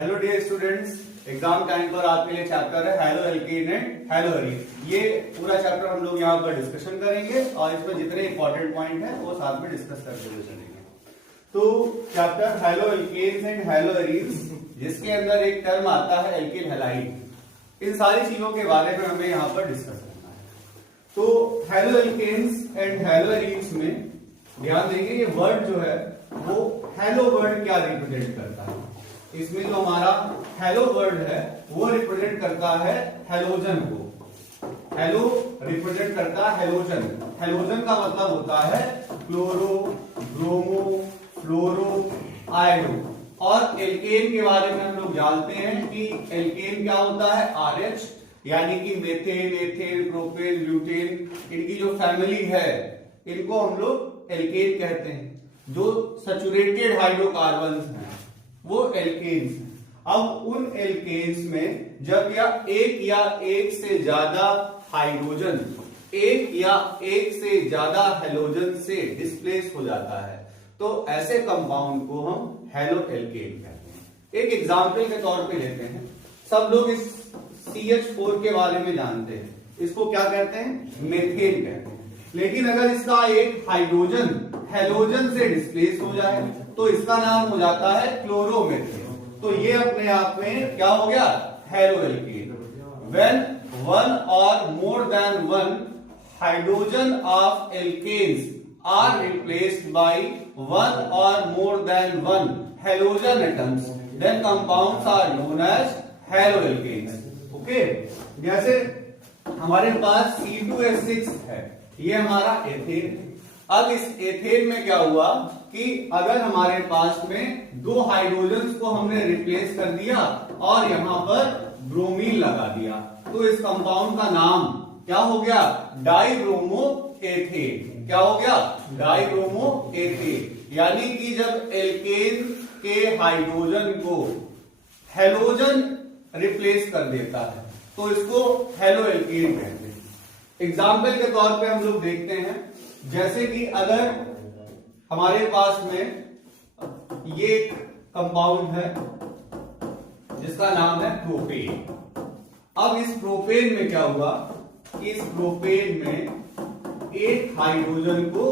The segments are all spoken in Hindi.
Hello dear students, exam time पर आपके लिए चैप्टर है haloalkane and haloarene. ये पूरा चैप्टर हम लोग यहाँ पर डिस्कशन करेंगे और इसमें जितने इंपॉर्टेंट पॉइंट हैं वो साथ में डिस्कस करते हुए चलेंगे। तो chapter haloalkanes and haloarenes, जिसके अंदर एक टर्म आता है एल्किल हैलाइड, इन सारी चीजों के बारे में हमें यहाँ पर डिस्कस करना है। तो haloalkanes and haloarenes में ध्यान देंगे, ये वर्ड जो है वो हेलो वर्ड क्या रिप्रेजेंट करता है। इसमें जो हमारा हेलो वर्ड है वो रिप्रेजेंट करता है हेलोजन को। हेलो रिप्रेजेंट करता है हेलोजन। हेलोजन का मतलब होता है क्लोरो, ब्रोमो, फ्लोरो, आयडो। और एल्केन के बारे में हम लोग जानते हैं कि एल्केन क्या होता है, RH, यानी कि मेथेन, एथेन, प्रोपेन, ब्यूटेन, इनकी जो फैमिली है इनको हम लोग एल्केन कहते हैं। जो सैचुरेटेड हाइड्रोकार्बन्स हैं वो एल्केन्स हैं। अब उन एल्केन्स में जब एक से ज्यादा हाइड्रोजन एक या एक से ज्यादा हेलोजन से डिस्प्लेस हो जाता है तो ऐसे कंपाउंड को हम हेलो एल्केन कहते हैं। एक एग्जांपल के तौर पे लेते हैं, सब लोग इस CH4 के बारे में जानते हैं, इसको क्या कहते हैं, मेथेन कहते हैं। लेकिन अगर इसका एक हाइड्रोजन हेलोजन से डिस्प्लेस हो जाए तो इसका नाम हो जाता है क्लोरोमेथेन। तो ये अपने आप में क्या हो गया, halo alkane. When one or more than one hydrogen of alkanes are replaced by one or more than one halogen atoms, then compounds are known as halo alkanes. Okay, जैसे हमारे पास C2H6 है, ये हमारा एथेन है। अब इस एथेन में क्या हुआ कि अगर हमारे पास में दो हाइड्रोजन्स को हमने रिप्लेस कर दिया और यहां पर ब्रोमीन लगा दिया तो इस कंपाउंड का नाम क्या हो गया, डाइब्रोमो एथेन। क्या हो गया, डाइब्रोमो एथेन। यानी कि जब एल्केन के हाइड्रोजन को हेलोजन रिप्लेस कर देता है तो इसको हेलो एल्केन कहते हैं। एग्जाम्पल के तौर पे हम लोग देखते हैं, जैसे कि अगर हमारे पास में ये कंपाउंड है जिसका नाम है प्रोपेन। अब इस प्रोपेन में क्या हुआ, इस प्रोपेन में एक हाइड्रोजन को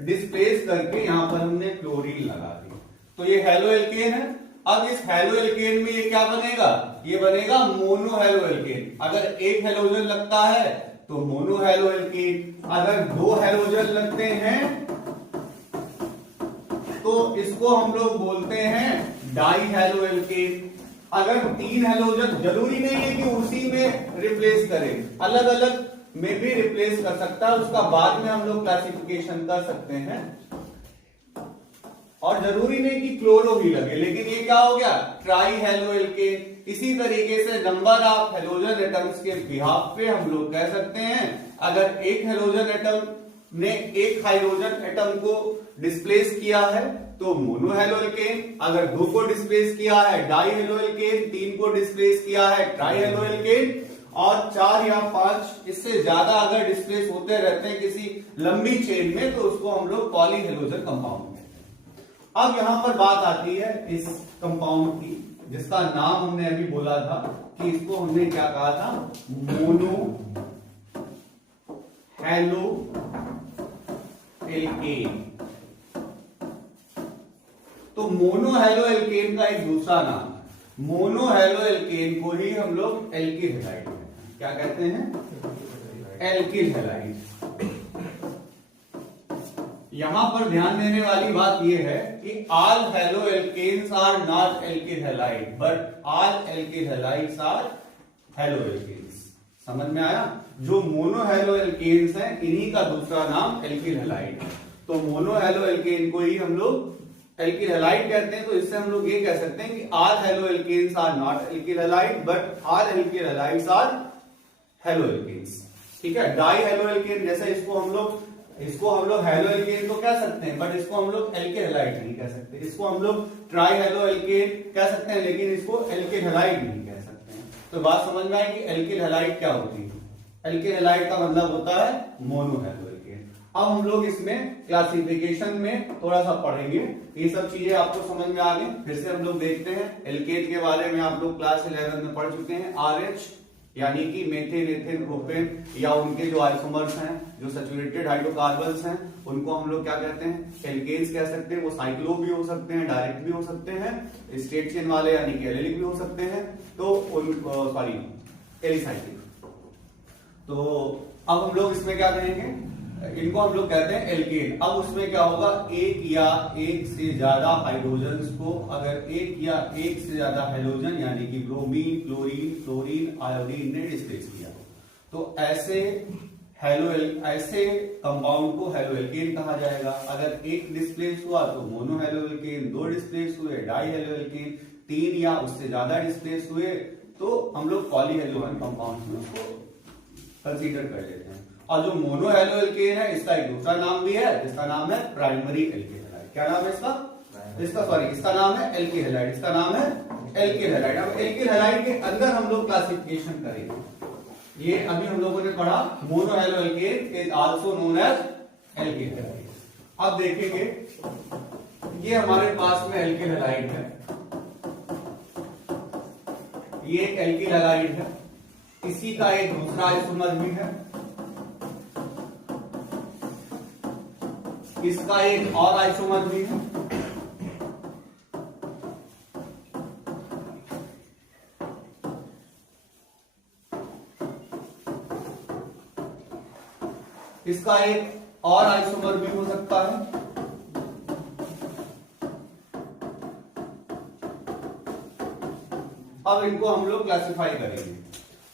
डिस्प्लेस करके यहां पर हमने क्लोरीन लगा दी तो ये हेलो एल्केन है। अब इस हेलो एल्केन में ये क्या बनेगा, ये बनेगा मोनो हेलो एल्केन। अगर एक हेलोजन लगता है तो मोनो हेलो एल्केन, अगर दो हेलोजन लगते हैं तो इसको हम लोग बोलते हैं डाई हेलो एल्केन। अगर तीन हेलोजन, जरूरी नहीं है कि उसी में रिप्लेस करें, अलग अलग में भी रिप्लेस कर सकता है, उसका बाद में हम लोग क्लासिफिकेशन कर सकते हैं। और जरूरी नहीं कि क्लोरो ही लगे, लेकिन ये क्या हो गया, ट्राई हेलो एल्केन। इसी तरीके से नंबर ऑफ हेलोजन एटम्स के बिहाफ पे हम लोग कह सकते हैं, अगर एक हेलोजन एटम ने एक हाइड्रोजन एटम को डिस्प्लेस किया है तो मोनो हेलो एल्केन, अगर दो को डिस्प्लेस किया है डाई हेलो एल्केन, तीन को डिस्प्लेस किया है ट्राई हेलो एल्केन, और 4 या 5 इससे ज्यादा अगर डिस्प्लेस होते रहते हैं किसी लंबी चेन में तो उसको हम लोग पॉली हेलोजन कंपाउंड कहते हैं। अब यहां पर बात आती है इस कंपाउंड की, जिसका नाम हमने अभी बोला था कि इसको हमने क्या कहा था, मोनो हेलो एल्केन। तो मोनो हेलो एल्केन का एक दूसरा नाम है, मोनो हेलो एल्केन को ही हम लोग एल्किल हैलाइड कहते हैं। क्या कहते हैं, एल्किल हैलाइड। यहां पर ध्यान देने वाली बात यह है कि all haloalkanes are not alkyl halide but all alkyl halides are haloalkanes. समझ में आया, जो मोनो हेलो एल्केन्स हैं इन्हीं का दूसरा नाम एल्किल हैलाइड है। तो मोनो हेलो एल्केन को ही हम लोग एल्किल हैलाइड कहते हैं। तो इससे हम लोग ये कह सकते हैं कि all haloalkanes are not alkyl halide but all alkyl halides are haloalkanes. ठीक है, डाई हेलो एल्केन, जैसे इसको हम लोग हेलो एल्केन तो कह सकते हैं बट इसको हम लोग एल्किल हैलाइड नहीं कह सकते। इसको हम लोग ट्राई हेलो एल्केन कह सकते हैं लेकिन इसको एल्किल हैलाइड नहीं कह सकते हैं। तो बात समझ में आई कि एल्किल हैलाइड क्या होती है। एल्किल हैलाइड का मतलब होता है मोनो हेलो एल्केन। अब हम लोग इसमें क्लासिफिकेशन में थोड़ा सा पढ़ेंगे, ये सब चीजें आपको समझ में आ गई। फिर से हम लोग देखते हैं एल्केन के बारे में। आप लोग क्लास 11 में पढ़ चुके हैं। RH यानी कि मेथेन, एथेन, प्रोपेन या उनके जो आइसोमर्स हैं, जो सैचुरेटेड हाइड्रोकार्बन्स हैं, उनको हम लोग क्या कहते हैं? एल्केन्स कह सकते हैं। वो साइक्लो भी हो सकते हैं, डायरेक्ट भी हो सकते हैं, स्ट्रेट चेन वाले यानी कि एलिलिक भी हो सकते हैं, तो एलिसाइक्लिक। तो अब हम लोग इसमें क्या करेंगे? इनको हम लोग कहते हैं एल्केन। अब उसमें क्या होगा? एक या एक से ज्यादा हाइड्रोजन को, अगर एक या एक से ज्यादा हाइड्रोजन यानी कि ब्रोमीन, क्लोरीन, फ्लोरीन, आयोडीन ने डिस्प्लेस किया, तो ऐसे कंपाउंड को हेलो एल्केन कहा जाएगा। अगर एक डिस्प्लेस हुआ तो मोनो हेलो एल्केन, दो डिस्प्लेस हुए डाई हेलो एल्केन, तीन या उससे ज्यादा डिस्प्लेस हुए तो हम लोग पॉली हेलो कंपाउंड में उसको कंसीडर कर लेते हैं। और जो मोनो हेलो एल्केन है, इसका एक दूसरा नाम भी है जिसका नाम है प्राइमरी एल्केन हैलाइड। क्या नाम है इसका नाम है एल्केन हैलाइड। इसका नाम है एल्केन हैलाइड। अब एल्केन हैलाइड के अंदर हम लोग क्लासिफिकेशन करेंगे। ये अभी हम लोगों ने पढ़ा monohaloalkane is also known as alkane halide. अब देखेंगे ये हमारे पास में एल्केन हैलाइड है, ये एक एल्केन हैलाइड है, इसी का एक दूसरा आइसोमर भी है, इसका एक और आइसोमर भी है, इसका एक और आइसोमर भी हो सकता है। अब इनको हम लोग क्लासिफाई करेंगे।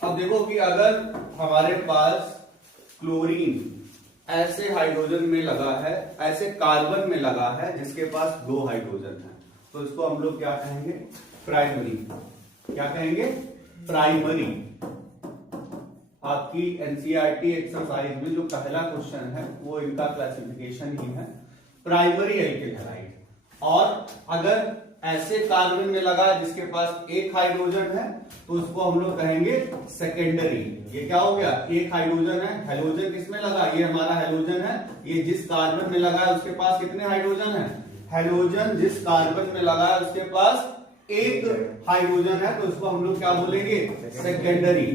अब देखो कि अगर हमारे पास क्लोरीन ऐसे हाइड्रोजन में लगा है, ऐसे कार्बन में लगा है जिसके पास दो हाइड्रोजन है, तो इसको हम लोग क्या कहेंगे? प्राइमरी। क्या कहेंगे? प्राइमरी। आपकी एनसीईआरटी एक्सरसाइज में जो पहला क्वेश्चन है वो इनका क्लासिफिकेशन ही है, प्राइमरी एल्केन हैलाइड। और अगर ऐसे कार्बन में लगा जिसके पास एक हाइड्रोजन है तो उसको हम लोग कहेंगे सेकेंडरी। ये क्या हो गया? एक हाइड्रोजन है, हेलोजन किसमें लगा? ये हमारा हेलोजन है। ये जिस कार्बन में लगा है उसके पास कितने हाइड्रोजन है? हेलोजन जिस कार्बन में लगा है उसके पास एक हाइड्रोजन है, तो उसको हम लोग क्या बोलेंगे? सेकेंडरी।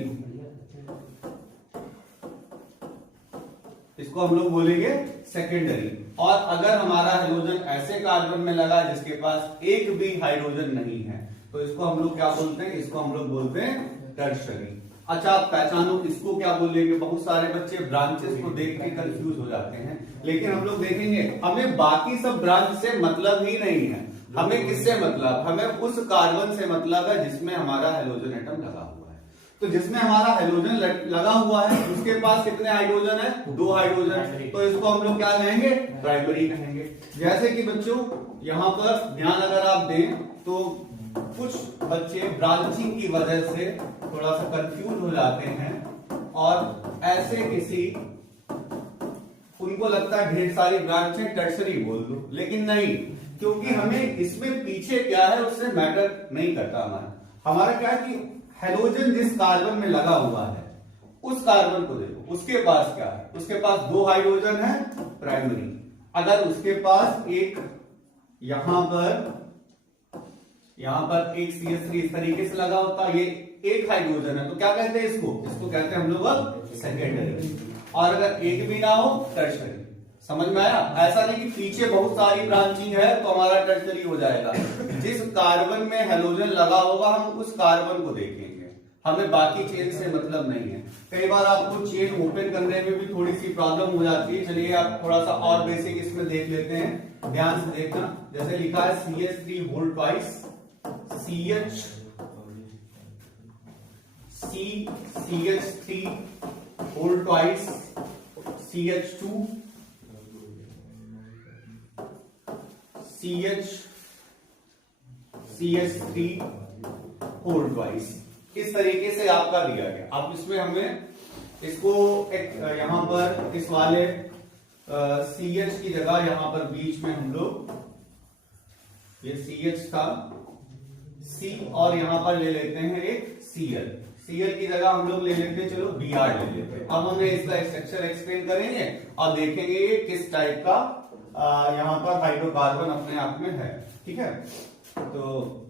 इसको हम लोग बोलेंगे सेकेंडरी। और अगर हमारा हाइड्रोजन ऐसे कार्बन में लगा जिसके पास एक भी हाइड्रोजन नहीं है तो इसको हम लोग क्या बोलते हैं? इसको हम लोग बोलते हैं टर्शरी। अच्छा, आप पहचानो इसको क्या बोलेंगे? बहुत सारे बच्चे ब्रांचेस को देख के कंफ्यूज हो जाते हैं, लेकिन हम लोग देखेंगे हमें बाकी सब ब्रांच से मतलब ही नहीं है। हमें किससे मतलब? हमें उस कार्बन से मतलब है जिसमें हमारा हाइड्रोजन एटम लगा हुआ है। तो जिसमें हमारा हाइड्रोजन लगा हुआ है उसके पास कितने हाइड्रोजन है? दो हाइड्रोजन। तो इसको हम लोग क्या कहेंगे? प्राइमरी कहेंगे। जैसे कि बच्चों यहां पर ध्यान अगर आप दें तो कुछ बच्चे ब्रांचिंग की वजह से थोड़ा सा कंफ्यूज हो जाते हैं और ऐसे किसी, उनको लगता है ढेर सारी ब्रांच है टर्सरी बोल दो, लेकिन नहीं, क्योंकि हमें इसमें पीछे क्या है उससे मैटर नहीं करता। हमारा क्या है कि हाइड्रोजन जिस कार्बन में लगा हुआ है उस कार्बन को देखो, उसके पास क्या है? उसके पास दो हाइड्रोजन है, प्राइमरी। अगर उसके पास एक यहां पर एक CH3 इस तरीके से लगा होता, ये एक हाइड्रोजन है, तो क्या कहते हैं इसको? इसको कहते हैं हम लोग अब सेकेंडरी। और अगर एक भी ना हो, टर्शरी। समझ में आया? ऐसा नहीं कि पीछे बहुत सारी ब्रांचिंग है तो हमारा टर्शरी हो जाएगा। जिस कार्बन में हाइड्रोजन लगा होगा हम उस कार्बन को देखेंगे, हमें बाकी चेन से मतलब नहीं है। कई बार आपको चेन ओपन करने में भी थोड़ी सी प्रॉब्लम हो जाती है। चलिए आप थोड़ा सा और बेसिक इसमें देख लेते हैं, ध्यान से देखना। जैसे लिखा है CH3 whole twice, CH3 whole twice, CH2, CH3 whole twice, इस तरीके से आपका दिया गया। अब इसमें हमें इसको एक यहां पर इस वाले CH की जगह यहां पर बीच में हम लोग ये CH था, C और यहां पर ले लेते हैं एक Cl। Cl की जगह हम लोग ले लेते हैं, चलो Br ले लेते हैं। अब हमें इसका स्ट्रक्चर एक्सप्लेन करेंगे और देखेंगे ये किस टाइप का यहाँ पर हाइड्रोकार्बन अपने आप में है। ठीक है, तो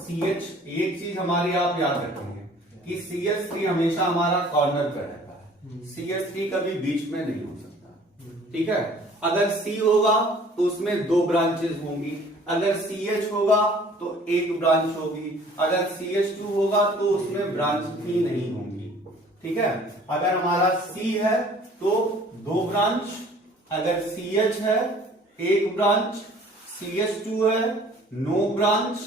CH, एक चीज हमारी आप याद रखेंगे कि CH3 हमेशा हमारा कॉर्नर पे रहता है, CH3 कभी बीच में नहीं हो सकता। ठीक है, अगर C होगा तो उसमें 2 ब्रांचेस होंगी, अगर CH होगा तो 1 ब्रांच होगी, अगर CH2 होगा तो उसमें ब्रांच भी नहीं होंगी। ठीक है, अगर हमारा C है तो 2 ब्रांच, अगर CH है 1 ब्रांच, CH2 है नो ब्रांच,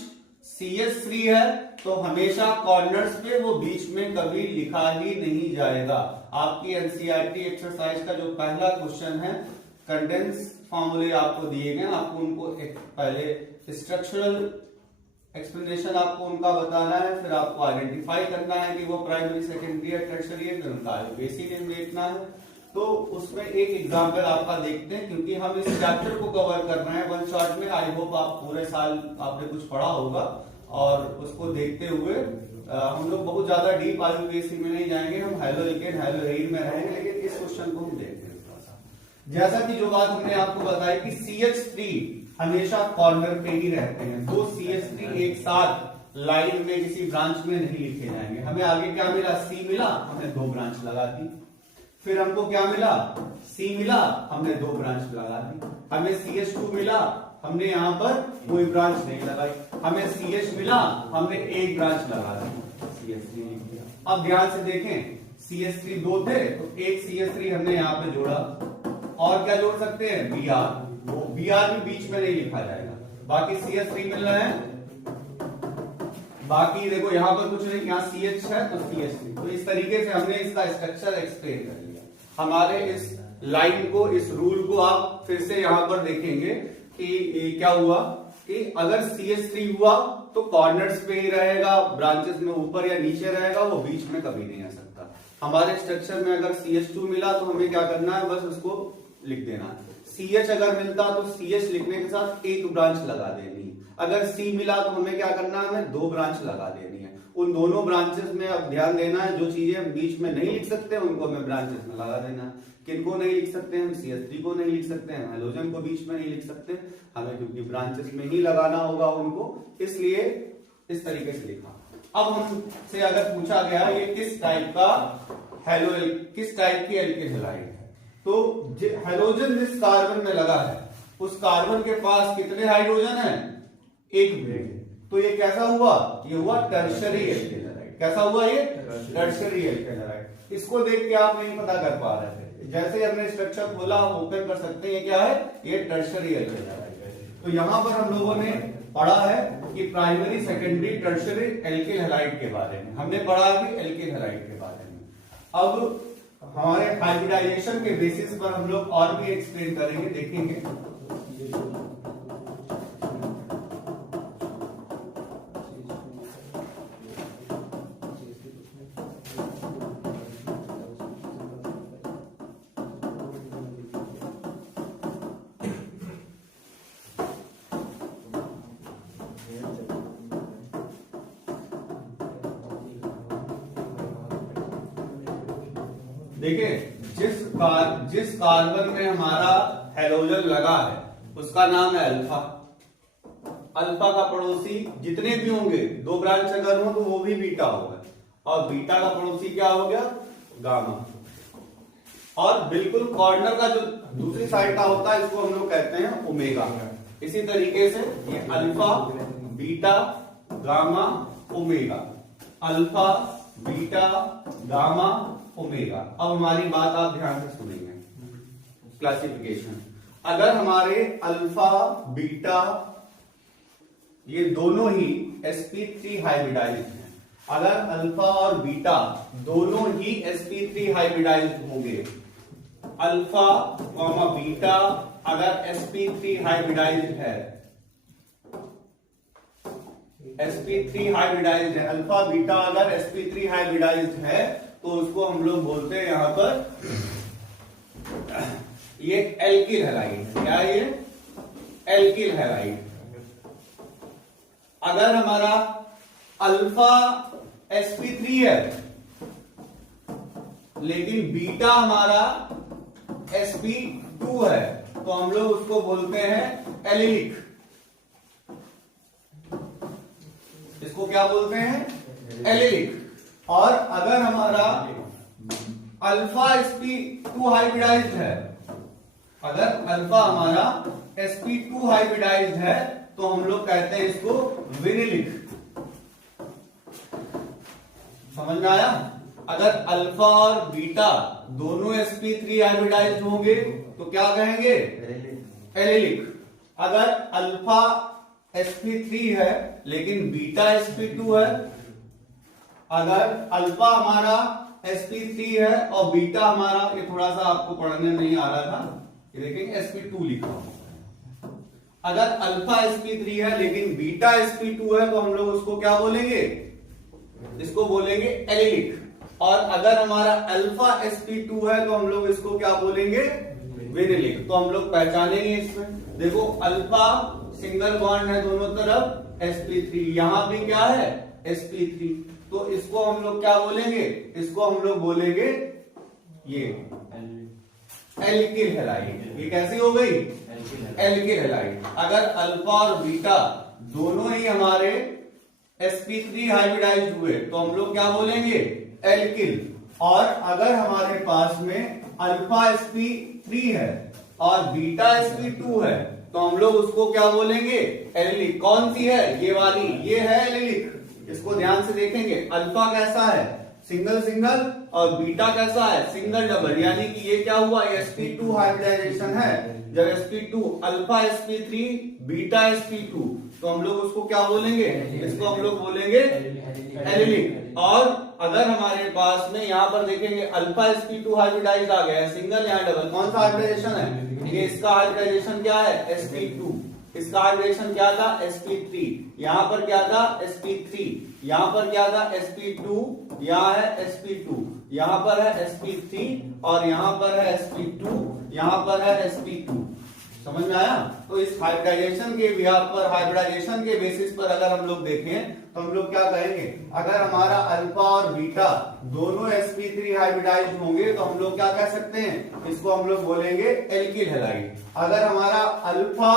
CH3 है तो हमेशा कॉर्नर्स पे वो बीच में कभी लिखा ही नहीं जाएगा। आपकी एनसीईआरटी एक्सरसाइज का जो पहला क्वेश्चन है, कंडेंस फॉर्मूले आपको दिए गए, आपको उनको एक पहले स्ट्रक्चरल एक्सप्लेनेशन आपको उनका बताना है, फिर आपको आइडेंटिफाई करना है कि वो प्राइमरी सेकेंडरी है टर्शरी है, फिर उनका बेसिक देखना है। तो उसमें एक एग्जांपल आपका देखते हैं, क्योंकि हम इस चैप्टर को कवर कर रहे हैं वन शॉट में। आई होप आप पूरे साल आपने कुछ पढ़ा होगा और उसको देखते हुए हम लोग बहुत ज्यादा डीप आईयूपीएससी में नहीं जाएंगे, हम हेलो एल्केन हेलो एरीन में रहेंगे, लेकिन इस क्वेश्चन को हम देखते हैं थोड़ा सा। जैसा कि जो बात हमने आपको बताई कि CH3 हमेशा कॉर्नर पे ही रहते हैं, 2 CH3 एक साथ लाइन में किसी ब्रांच में नहीं लिखे जाएंगे। हमें आगे क्या मिला, C मिला, हमने 2 ब्रांच लगा दी। फिर हमको क्या मिला, C मिला, हमने 2 ब्रांच लगा दी। हमें CH2 मिला, हमने यहाँ पर कोई ब्रांच नहीं लगाई। हमें CH मिला, हमने 1 ब्रांच लगा दी, CH3 लिख दिया। अब ध्यान से देखें, CH3 2 थे तो 1 CH3 हमने यहाँ पे जोड़ा, और क्या जोड़ सकते हैं, Br, वो Br भी बीच में नहीं लिखा जाएगा। बाकी CH3 मिल रहा है, बाकी देखो यहाँ पर कुछ नहीं, यहाँ CH है तो CH3। तो इस तरीके से हमने इसका स्ट्रक्चर एक्सप्लेन कर लिया। हमारे इस लाइन को, इस रूल को आप फिर से यहाँ पर देखेंगे कि क्या हुआ कि अगर CH3 हुआ तो कॉर्नर्स पे ही रहेगा, ब्रांचेस में ऊपर या नीचे रहेगा, वो बीच में कभी नहीं आ सकता। हमारे स्ट्रक्चर में अगर CH2 मिला तो हमें क्या करना है, बस उसको लिख देना है। CH अगर मिलता तो CH लिखने के साथ 1 ब्रांच लगा देनी। अगर C मिला तो हमें क्या करना है, हमें 2 ब्रांच लगा देनी है। उन दोनों ब्रांचेस में अब ध्यान देना है, जो चीजें बीच में नहीं लिख सकते उनको हमें ब्रांचेस में लगा देना है। किनको नहीं लिख सकते हैं, CH3 को नहीं लिख सकते हैं, हेलोजन को बीच में नहीं लिख सकते हमें, क्योंकि ब्रांचेस में ही लगाना होगा उनको, इसलिए इस तरीके से लिखा। अब हमसे अगर पूछा गया ये किस टाइप का किस टाइप की एल्किल हैलाइड है, तो हेलोजन जिस कार्बन में लगा है उस कार्बन के पास कितने हाइड्रोजन है, 1। तो ये कैसा हुआ, ये हुआ टर्शरी एल्किल हैलाइड। कैसा हुआ ये, टर्शरी एल्किल हैलाइड। इसको देख के आप नहीं पता कर पा रहे थे, जैसे हमने स्ट्रक्चर खोला ओपन कर सकते हैं, क्या है ये, टर्शरी एल्किल हैलाइड। तो यहां पर हम लोगों ने पढ़ा है कि primary secondary tertiary alkyl halide के बारे में हमने पढ़ा है, एल्किल हैलाइड के बारे में। अब हमारे हाइब्रिडाइजेशन के बेसिस पर हम लोग और भी एक्सप्लेन करेंगे, देखेंगे। देखिए, जिस कार्बन में हमारा हेलोजन लगा है उसका नाम है अल्फा। अल्फा का पड़ोसी जितने भी होंगे, 2 ब्रांच अगर हो तो वो भी बीटा होगा, और बीटा का पड़ोसी क्या हो गया, गामा। और बिल्कुल कॉर्नर का जो दूसरी साइड का होता है इसको हम लोग कहते हैं ओमेगा। इसी तरीके से ये alpha, beta, gamma, omega, alpha, beta, gamma, omega. अब हमारी बात आप ध्यान से सुनेंगे, क्लासिफिकेशन। अगर हमारे अल्फा, बीटा ये दोनों ही sp3 हाइब्रिडाइज्ड हैं, अगर अल्फा और बीटा दोनों ही sp3 हाइब्रिडाइज्ड होंगे, अल्फा कॉमा बीटा अगर sp3 हाइब्रिडाइज्ड है, sp3 हाइब्रिडाइज्ड है, अल्फा बीटा अगर sp3 हाइब्रिडाइज्ड है तो उसको हम लोग बोलते हैं यहां पर ये एल्किल हैलाइड है। क्या ये, एल्किल हैलाइड। अगर हमारा अल्फा sp3 है, लेकिन बीटा हमारा sp2 है, तो हम लोग उसको बोलते हैं एलिलिक। इसको क्या बोलते हैं? एलिलिक। और अगर हमारा अल्फा sp2 हाइब्रिडाइज्ड है, अगर अल्फा हमारा sp2 हाइब्रिडाइज्ड है, तो हम लोग कहते हैं इसको विनिलिक। समझ में आया? अगर अल्फा और बीटा दोनों sp3 हाइब्रिडाइज्ड होंगे तो क्या कहेंगे? एलिलिक। अगर अल्फा sp3 है लेकिन बीटा sp2 है, अगर अल्फा हमारा sp3 है और बीटा हमारा, ये थोड़ा सा आपको पढ़ने नहीं आ रहा था, ये देखेंगे sp2 लिखा हुआ। अगर अल्फा sp3 है लेकिन बीटा sp2 है, तो हम लोग उसको क्या बोलेंगे? इसको बोलेंगे एलिलिक। और अगर हमारा अल्फा sp2 है तो हम लोग इसको क्या बोलेंगे? विनिलिक। तो हम लोग पहचानेंगे इसमें, देखो अल्फा सिंगल बॉन्ड है दोनों तरफ, sp3, यहां भी क्या है? sp3, तो इसको हम लोग क्या बोलेंगे? इसको हम लोग बोलेंगे ये एल्किल हैलाइड। ये कैसी हो गई? Alkyl halide. अगर अल्फा और बीटा दोनों ही हमारे sp3 हाइब्रिडाइज्ड हुए तो हम लोग क्या बोलेंगे? एल्किल। और अगर हमारे पास में अल्फा sp3 है और बीटा sp2 है, तो हम लोग उसको क्या बोलेंगे? एलिलिक। कौन सी है? ये वाली, ये है एलिलिक। इसको ध्यान से देखेंगे, अल्फा कैसा है? सिंगल सिंगल, और बीटा कैसा है? सिंगल डबल, यानी कि ये क्या हुआ? sp2 हाइब्रिडाइजेशन है। जब sp2 alpha sp3 beta sp2, तो हम लोग उसको क्या बोलेंगे? इसको हम लोग बोलेंगे एलिलिक। और अगर हमारे पास में यहां पर देखेंगे अल्फा sp2 हाइब्रिडाइज आ गया है, सिंगल या डबल, कौन सा हाइब्रिडाइजेशन है? ये इसका हाइब्रिडाइजेशन क्या है? sp2। इसका हाइब्रिडेशन क्या था? sp3। यहां पर क्या था? sp3। यहां पर क्या था? sp2। यहां है sp2, यहां पर है sp3, और यहां पर है sp2, यहां पर है sp2। समझ में आया? तो इस हाइब्रिडाइजेशन के बिहाफ पर, हाइब्रिडाइजेशन के बेसिस पर अगर हम लोग देखें तो हम लोग क्या कहेंगे? अगर हमारा अल्फा और बीटा दोनों sp3 हाइब्रिडाइज्ड होंगे तो हम लोग क्या कह सकते हैं? इसको हम लोग बोलेंगे एल्किल हैलाइड। अगर हमारा अल्फा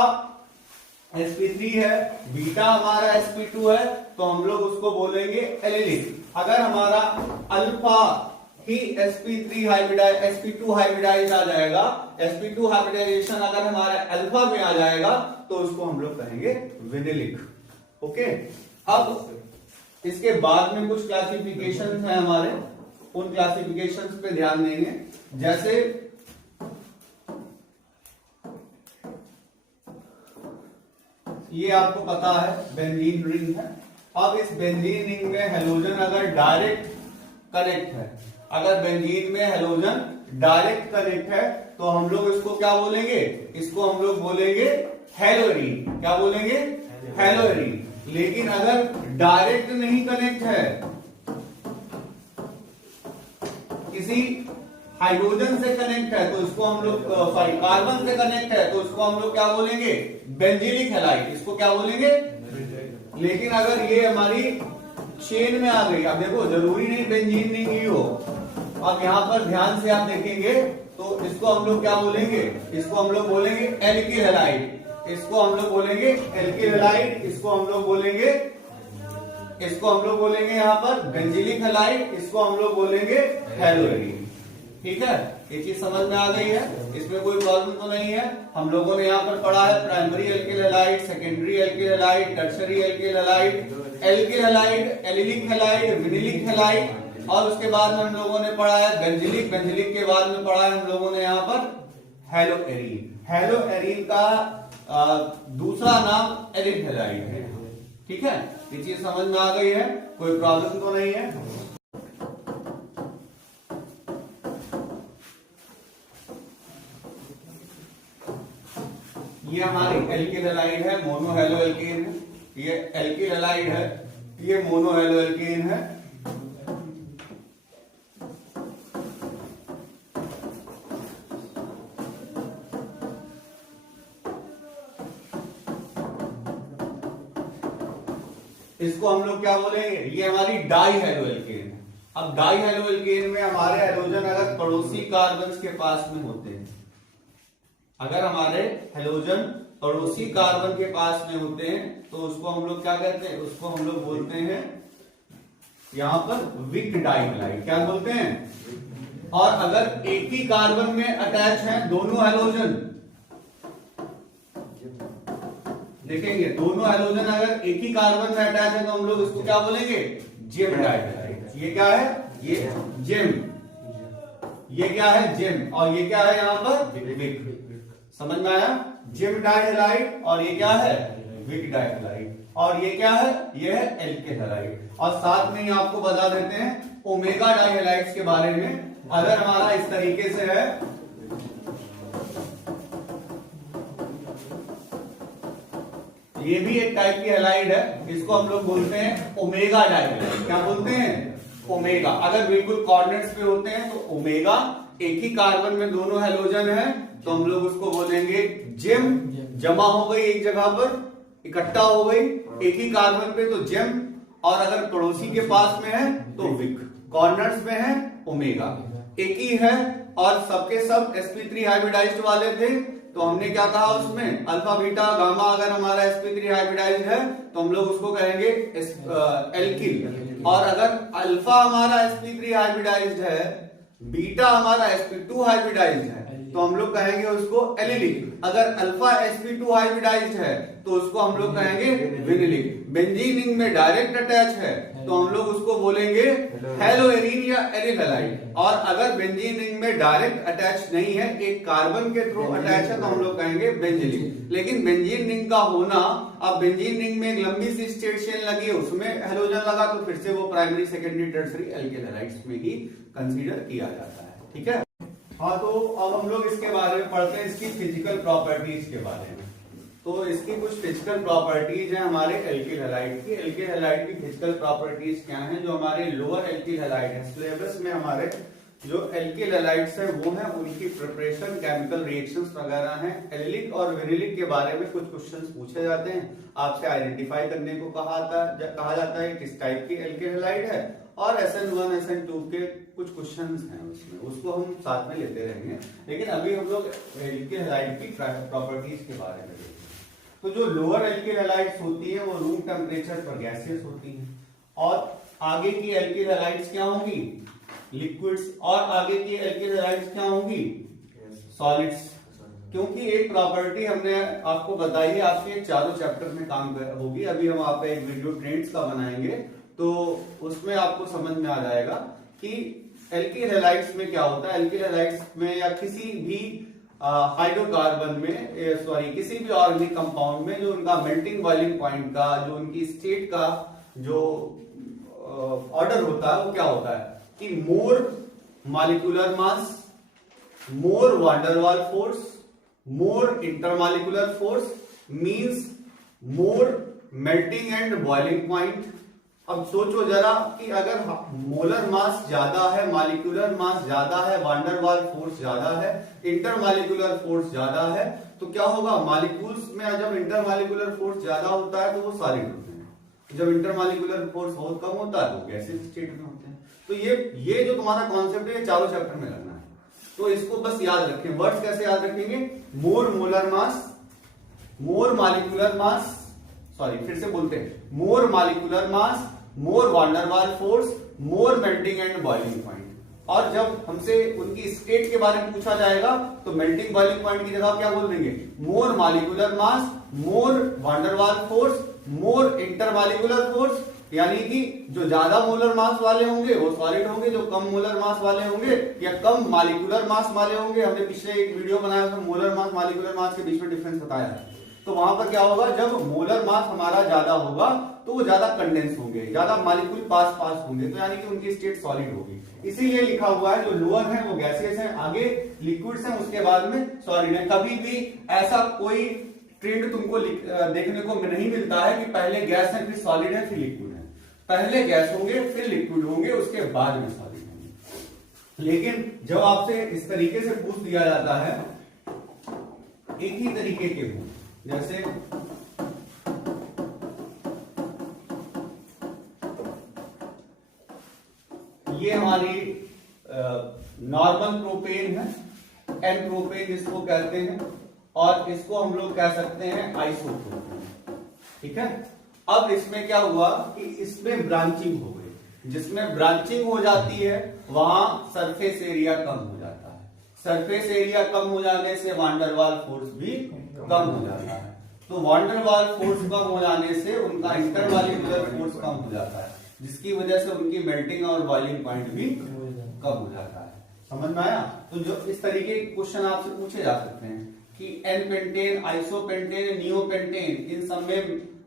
sp3 है, बीटा हमारा sp2 है, तो हम लोग उसको बोलेंगे एलिलिक। अगर हमारा अल्फा ही sp3 हाइब्रिडाइज, sp2 हाइब्रिडाइज आ जाएगा, sp2 हाइब्रिडाइजेशन अगर हमारा अल्फा में आ जाएगा तो उसको हम लोग कहेंगे विनिलिक। ओके। अब इसके बाद में कुछ क्लासिफिकेशंस हैं हमारे, उन क्लासिफिकेशंस पे ध्यान देंगे। जैसे ये आपको पता है बेंजीन रिंग है। अब इस बेंजीन रिंग में हेलोजन अगर डायरेक्ट कनेक्ट है, अगर बेंजीन में हेलोजन डायरेक्ट कनेक्ट है, तो हम लोग इसको क्या बोलेंगे? इसको हम लोग बोलेंगे हेलोएरीन। क्या बोलेंगे? हेलोएरीन। लेकिन अगर डायरेक्ट नहीं कनेक्ट है, किसी हाइड्रोजन से कनेक्ट है, तो इसको हम लोग, सॉरी कार्बन से कनेक्ट है, तो इसको हम लोग क्या बोलेंगे? Benzylic halide. इसको क्या बोलेंगे? लेकिन अगर ये हमारी चेन में आ गई, अब देखो जरूरी नहीं बेंजीन रिंग ही हो, अब यहां पर ध्यान से आप देखेंगे तो इसको हम लोग क्या बोलेंगे? इसको हम लोग बोलेंगे एल्किल हैलाइड। इसको हम लोग बोलेंगे एल्किल हैलाइड। इसको हम लोग बोलेंगे, इसको हम लोग बोलेंगे यहां पर बेंजीलिक हैलाइड। इसको हम लोग बोलेंगे हेलोएरीन। ठीक है, ये चीज समझ में आ गई है, इसमें कोई प्रॉब्लम तो नहीं है। हम लोगों ने यहाँ पर पढ़ा है primary alkyl halide, secondary alkyl halide, tertiary alkyl halide, alkyl halide, allylic halide, vinylic halide, और उसके बाद में हम लोगों ने पढ़ा है बेंजीलिक। बेंजीलिक के बाद में पढ़ा है हम लोगों ने यहाँ पर हेलोएरीन। हेलोएरीन का दूसरा नाम एलिक हैलाइड है। ठीक है, ये चीज समझ में आ गई है, कोई प्रॉब्लम तो नहीं है। ये हमारी एल्किल हैलाइड है, मोनो हेलो एल्कीन है। ये एल्किल हैलाइड है, ये मोनो हेलो एल्कीन है। इसको इसको हम लोग क्या बोलेंगे, ये हमारी डाई हेलो एल्केन है। अब डाई हेलो एल्केन में हमारे हेलोजन अगर पड़ोसी कार्बन के पास में होते हैं, अगर हमारे हेलोजन पड़ोसी कार्बन के पास में होते हैं तो उसको हम लोग क्या कहते हैं, उसको हम लोग बोलते हैं यहां पर विक डाई हेलाइड। क्या बोलते हैं? और अगर एक ही कार्बन में अटैच है दोनों हेलोजन, देखेंगे दोनों हेलोजन अगर एक ही कार्बन में अटैच है तो हम लोग इसको क्या बोलेंगे, जेम डाई हेलाइड। ये क्या है, ये जेम, ये क्या है जेम, और ये क्या है यहाँ पर विक। समझ में आया? जेम डाई हेलाइड और ये क्या है, विक डाई हेलाइड। और ये क्या है, ये है एल्केन हेलाइड। और साथ में ही आपको बता देते हैं ओमेगा डाई हेलाइड्स के बारे में। अगर हमारा इस तरीके से है, ये भी एक टाइप की हेलाइड है, इसको हम लोग बोलते हैं ओमेगा डाई हेलाइड। क्या बोलते हैं, ओमेगा। अगर बिल्कुल कोऑर्डिनेट्स पे होते हैं तो ओमेगा, एक ही कार्बन में दोनों हेलोजन है तो हम लोग उसको बोलेंगे जेम, जमा हो गई एक जगह पर, इकट्ठा हो गई एक ही कार्बन पे तो जेम, और अगर पड़ोसी के पास में है तो विक, कॉर्नर्स में है ओमेगा। एक ही है और सबके सब sp3 हाइब्रिडाइज्ड वाले थे तो हमने क्या कहा उसमें, अल्फा बीटा गामा अगर हमारा sp3 हाइब्रिडाइज्ड है तो हम लोग उसको कहेंगे एल्किल। और अगर अल्फा हमारा sp3 हाइब्रिडाइज्ड है, बीटा हमारा sp2 हाइब्रिडाइज्ड है तो हम लोग कहेंगे उसको एलिलिक। अगर अल्फा sp2 हाइब्रिडाइज्ड है तो उसको हम लोग कहेंगे विनिलिक। बेंजीन रिंग में डायरेक्ट अटैच है तो हम लोग उसको बोलेंगे हेलोएरीन या एरिल हैलाइड। और अगर बेंजीन रिंग में डायरेक्ट अटैच नहीं है, एक कार्बन के थ्रू अटैच है तो हम लोग कहेंगे बेंजीलिक। लेकिन बेंजीन रिंग का होना, अब बेंजीन रिंग में एक लंबी सी स्ट्रेट चेन लगी है, उसमें हेलोजन लगा तो फिर से वो primary secondary tertiary alkane halides में ही कंसीडर किया जाता है। ठीक है। हाँ, तो अब हम लोग इसके बारे में पढ़ते हैं, इसकी फिजिकल प्रॉपर्टीज के बारे में। तो इसकी कुछ फिजिकल प्रॉपर्टीज हैं हमारे एल्किल हैलाइड की। एल्किल हैलाइड की फिजिकल प्रॉपर्टीज क्या हैं? जो हमारे लोअर एल्किल हैलाइड है, सिलेबस में हमारे जो एल्किल हैलाइड्स है वो है, उनकी प्रिपरेशन, केमिकल रिएक्शंस वगैरह हैं। एलिलिक और विनिलिक के बारे में कुछ क्वेश्चंस पूछे जाते हैं, आपसे आइडेंटिफाई करने को कहा जाता है किस टाइप की एल्किल हैलाइड है, और SN1 SN2 के कुछ क्वेश्चंस हैं उसमें, उसको हम साथ में लेते रहेंगे। लेकिन अभी हम लोग एल्किल हैलाइड की प्रॉपर्टीज के बारे में देखते हैं। तो जो लोअर एल्किल हैलाइड्स होती है वो रूम टेम्परेचर पर गैसियस होती हैं, और आगे की एल्किल हैलाइड्स क्या होंगी, लिक्विड्स, और आगे की एल्किल हैलाइड्स क्या होंगी, सॉलिड्स। क्योंकि एक प्रॉपर्टी हमने आपको बताई है, आपके चारों चैप्टर में काम होगी। अभी हम आप एक वीडियो ट्रेंड्स का बनाएंगे तो उसमें आपको समझ में आ जाएगा कि एल्किल हैलाइड्स में क्या होता है। एल्किल हैलाइड्स में या किसी भी हाइड्रोकार्बन में, सॉरी किसी भी ऑर्गेनिक कंपाउंड में जो उनका मेल्टिंग बॉइलिंग पॉइंट का, जो उनकी स्टेट का जो ऑर्डर होता है वो क्या होता है कि more molecular mass, more van der Waal force, more intermolecular force means more melting and boiling point. अब सोचो जरा कि अगर मोलर मास ज्यादा है, मॉलिक्यूलर मास ज्यादा है, वांडरवाल फोर्स ज्यादा है, इंटरमॉलिक्यूलर फोर्स ज्यादा है, तो क्या होगा, मॉलिक्यूल्स में जब इंटरमॉलिक्यूलर फोर्स ज्यादा होता है तो वो सॉलिड होते हैं, जब इंटरमॉलिक्यूलर फोर्स बहुत कम होता है तो गैसियस स्टेट में होते हैं। तो ये जो तुम्हारा कॉन्सेप्ट है चारों चैप्टर में लगना है, तो इसको बस याद रखें। वर्ड्स कैसे याद रखेंगे, more molar mass, more molecular mass, sorry फिर से बोलते हैं, more molecular mass, more van der Waal force, more melting and boiling point. और जब हमसे उनकी स्टेट के बारे में पूछा जाएगा तो मेल्टिंग बॉइलिंग पॉइंट की जगह क्या बोल देंगे, मोर molecular mass, more van der Waal force, more intermolecular force. यानी कि जो ज्यादा मोलर मास वाले होंगे वो सॉलिड होंगे, जो कम मोलर मास वाले होंगे या कम मॉलिक्यूलर मास वाले होंगे, हमने पिछले एक वीडियो बनाया उसमें मोलर मास मॉलिक्यूलर मास के बीच में डिफरेंस बताया है। तो वहां पर क्या होगा, जब मोलर मास हमारा ज्यादा होगा तो वो ज्यादा कंडेंस होंगे, ज्यादा मॉलिक्यूल पास होंगे, तो यानी कि उनकी स्टेट सॉलिड होगी। इसीलिए लिखा हुआ है जो लोअर है वो गैसियस है, आगे लिक्विड्स हैं, उसके बाद में सॉलिड है। कभी भी ऐसा कोई ट्रेंड तुमको देखने को नहीं मिलता है कि पहले गैस है फिर सॉलिड है फिर लिक्विड है। पहले गैस होंगे फिर लिक्विड होंगे उसके बाद में सॉलिड होंगे। लेकिन जब आपसे इस तरीके से पूछ दिया जाता है एक ही तरीके के गुण, जैसे ये हमारी नॉर्मल प्रोपेन है, एन प्रोपेन जिसको कहते हैं, और इसको हम लोग कह सकते हैं आइसोप्रोपेन। ठीक है, अब इसमें क्या हुआ कि इसमें ब्रांचिंग हो गई, जिसमें ब्रांचिंग हो जाती है वहां सरफेस एरिया कम हो जाता है। सरफेस एरिया कम हो जाने से वान डेर वाल फोर्स भी कम हो जाता है। तो वान डेर वाल फोर्स कम हो जाने से उनका इंटरमॉलिक्यूलर फोर्स कम हो जाता है, जिसकी वजह से उनकी मेल्टिंग और बॉइलिंग पॉइंट भी कम हो जाता है। समझ में आया? तो जो इस तरीके के क्वेश्चन आपसे पूछे जा सकते हैं कि एन पेंटेन, आइसोपेंटेन, नियोपेंटेन, इन सब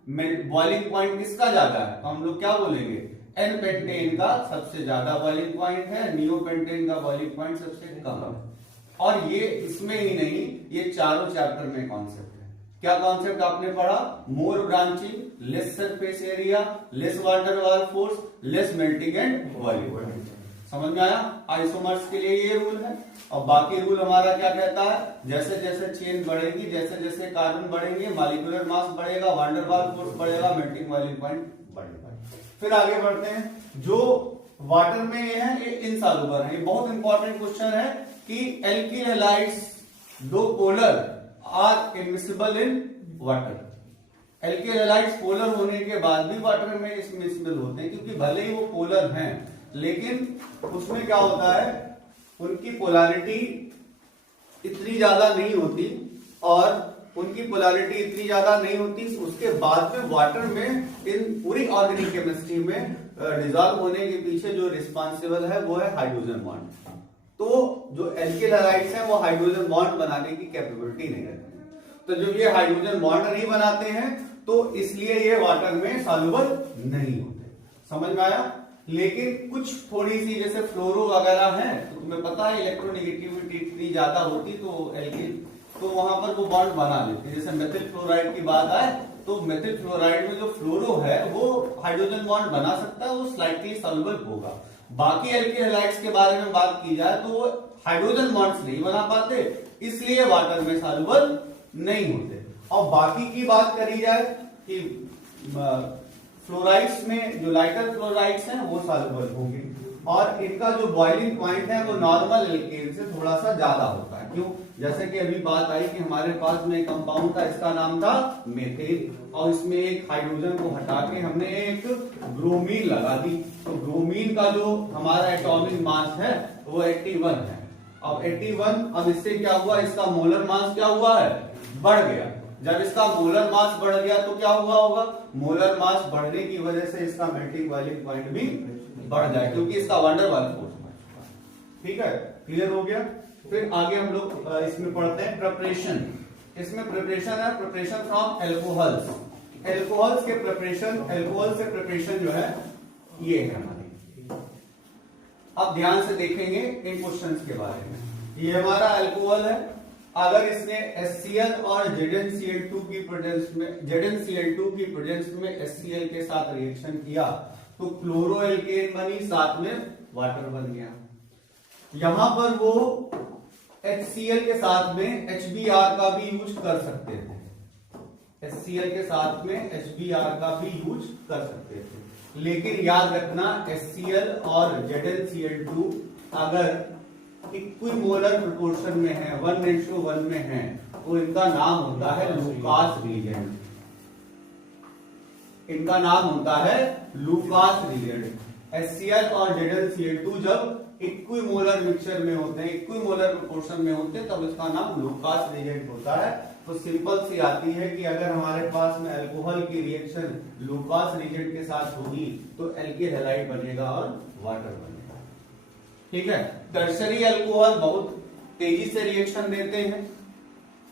में बॉइलिंग पॉइंट किसका ज्यादा है? तो हम लोग क्या बोलेंगे? एन पेंटेन का सबसे ज्यादा बॉइलिंग पॉइंट है, नियोपेंटेन का बॉइलिंग पॉइंट सबसे कम है। और ये इसमें ही नहीं, ये चारों चैप्टर में कॉन्सेप्ट है। क्या कॉन्सेप्ट आपने पढ़ा? More branching, less surface area, less van der Waal force, less melting and boiling point. समझ में आया? आइसोमर्स के लिए ये रूल है। और बाकी रूल हमारा क्या कहता है? जैसे जैसे चेन बढ़ेगी, जैसे जैसे कार्बन बढ़ेंगे, मॉलिक्यूलर मास बढ़ेगा, वान डेर वाल फोर्स बढ़ेगा, मेल्टिंग बॉइलिंग पॉइंट बढ़ेगा। फिर आगे बढ़ते हैं। जो वाटर में ये है, ये इनसॉल्युबल है। ये बहुत इंपॉर्टेंट क्वेश्चन है कि alkyl halides though polar are immiscible in water. Alkyl halides polar होने के बाद भी वाटर में इमिसिबल होते हैं, क्योंकि भले ही वो पोलर हैं, लेकिन उसमें क्या होता है, उनकी पोलैरिटी इतनी ज्यादा नहीं होती, और उनकी पोलैरिटी इतनी ज्यादा नहीं होती, उसके बाद में वाटर में इन पूरी ऑर्गेनिक केमिस्ट्री में डिसॉल्व होने के पीछे जो रिस्पॉन्सिबल है वो है हाइड्रोजन बॉन्ड। तो जो एल्किल हैलाइड्स हैं वो हाइड्रोजन बॉन्ड बनाने की कैपेबिलिटी नहीं रखते हैं। तो जब ये हाइड्रोजन बॉन्ड नहीं बनाते हैं तो इसलिए ये वाटर में सॉल्युबल नहीं होते। समझ में आया? लेकिन कुछ थोड़ी सी जैसे फ्लोरो वगैरह है, तो तुम्हें पता है इलेक्ट्रोनेगेटिविटी इतनी ज्यादा होती तो एल्किल, तो वहां पर वो बॉन्ड बना लेते हैं। जैसे मेथिल फ्लोराइड की बात आए तो मेथिल फ्लोराइड में जो फ्लोरो है वो हाइड्रोजन बॉन्ड बना सकता है, वो स्लाइटली सॉल्युबल होगा। बाकी एल्किल हैलाइड्स के बारे में बात की जाए तो वो हाइड्रोजन बॉन्ड्स नहीं बना पाते, इसलिए वाटर में सॉल्युबल नहीं होते। और बाकी की बात करी जाए कि फ्लोराइड्स में जो लाइटर फ्लोराइड्स हैं वो सॉल्युबल होंगे, और इनका जो बॉइलिंग पॉइंट है वो नॉर्मल एल्केन से थोड़ा सा ज्यादा होता है। क्यों? जैसे कि अभी बात आई कि हमारे पास में कंपाउंड था, इसका नाम था मेथेन, और इसमें एक हाइड्रोजन को हटा के हमने एक ब्रोमीन लगा दी। तो ब्रोमीन का जो हमारा एटॉमिक मास है वो 81 है। अब 81, अब इससे क्या हुआ, इसका मोलर मास क्या हुआ है? बढ़ गया। जब इसका मोलर मास बढ़ गया तो क्या हुआ होगा? मोलर मास बढ़ने की वजह से इसका मेल्टिंग बॉइलिंग पॉइंट भी बढ़ जाए, क्योंकि इसका वान डेर वाल फोर्स बढ़ चुका है। ठीक है, क्लियर हो गया? फिर आगे हम लोग इसमें पढ़ते हैं प्रिपरेशन। इसमें प्रिपरेशन है, प्रिपरेशन फ्रॉम एल्कोहल्स। एल्कोहल्स के प्रिपरेशन, एल्कोहल से प्रिपरेशन जो है ये है हमारी। अब ध्यान से देखेंगे इन क्वेश्चंस के बारे में। ये हमारा एल्कोहल है, अगर इसने HCl और ZnCl2 की प्रेजेंस में, ZnCl2 की प्रेजेंस में HCl के साथ रिएक्शन किया तो क्लोरोएल्केन बनी, साथ में वाटर बन गया। यहां पर वो HCl के साथ में HBr का भी यूज कर सकते थे। HCl के साथ में HBr का भी यूज कर सकते थे, लेकिन याद रखना HCl और ZnCl2 अगर इक्विमोलर प्रोपोर्शन में है, 1:1 में है, तो इनका नाम होता है लूकास रिएजेंट। इनका नाम होता है लूकास रिएजेंट। HCl और ZnCl2 जब इक्विमोलर मिक्सचर में होते हैं, इक्विमोलर प्रोपोर्शन में होते हैं, तब इसका नाम लूकास रिएजेंट होता है। तो सिंपल सी आती है कि अगर हमारे पास में अल्कोहल की रिएक्शन लूकास रिएजेंट के साथ होगी तो एल्किल हैलाइड बनेगा और वाटर बनेगा। ठीक है। टर्शरी अल्कोहल बहुत तेजी से रिएक्शन देते हैं,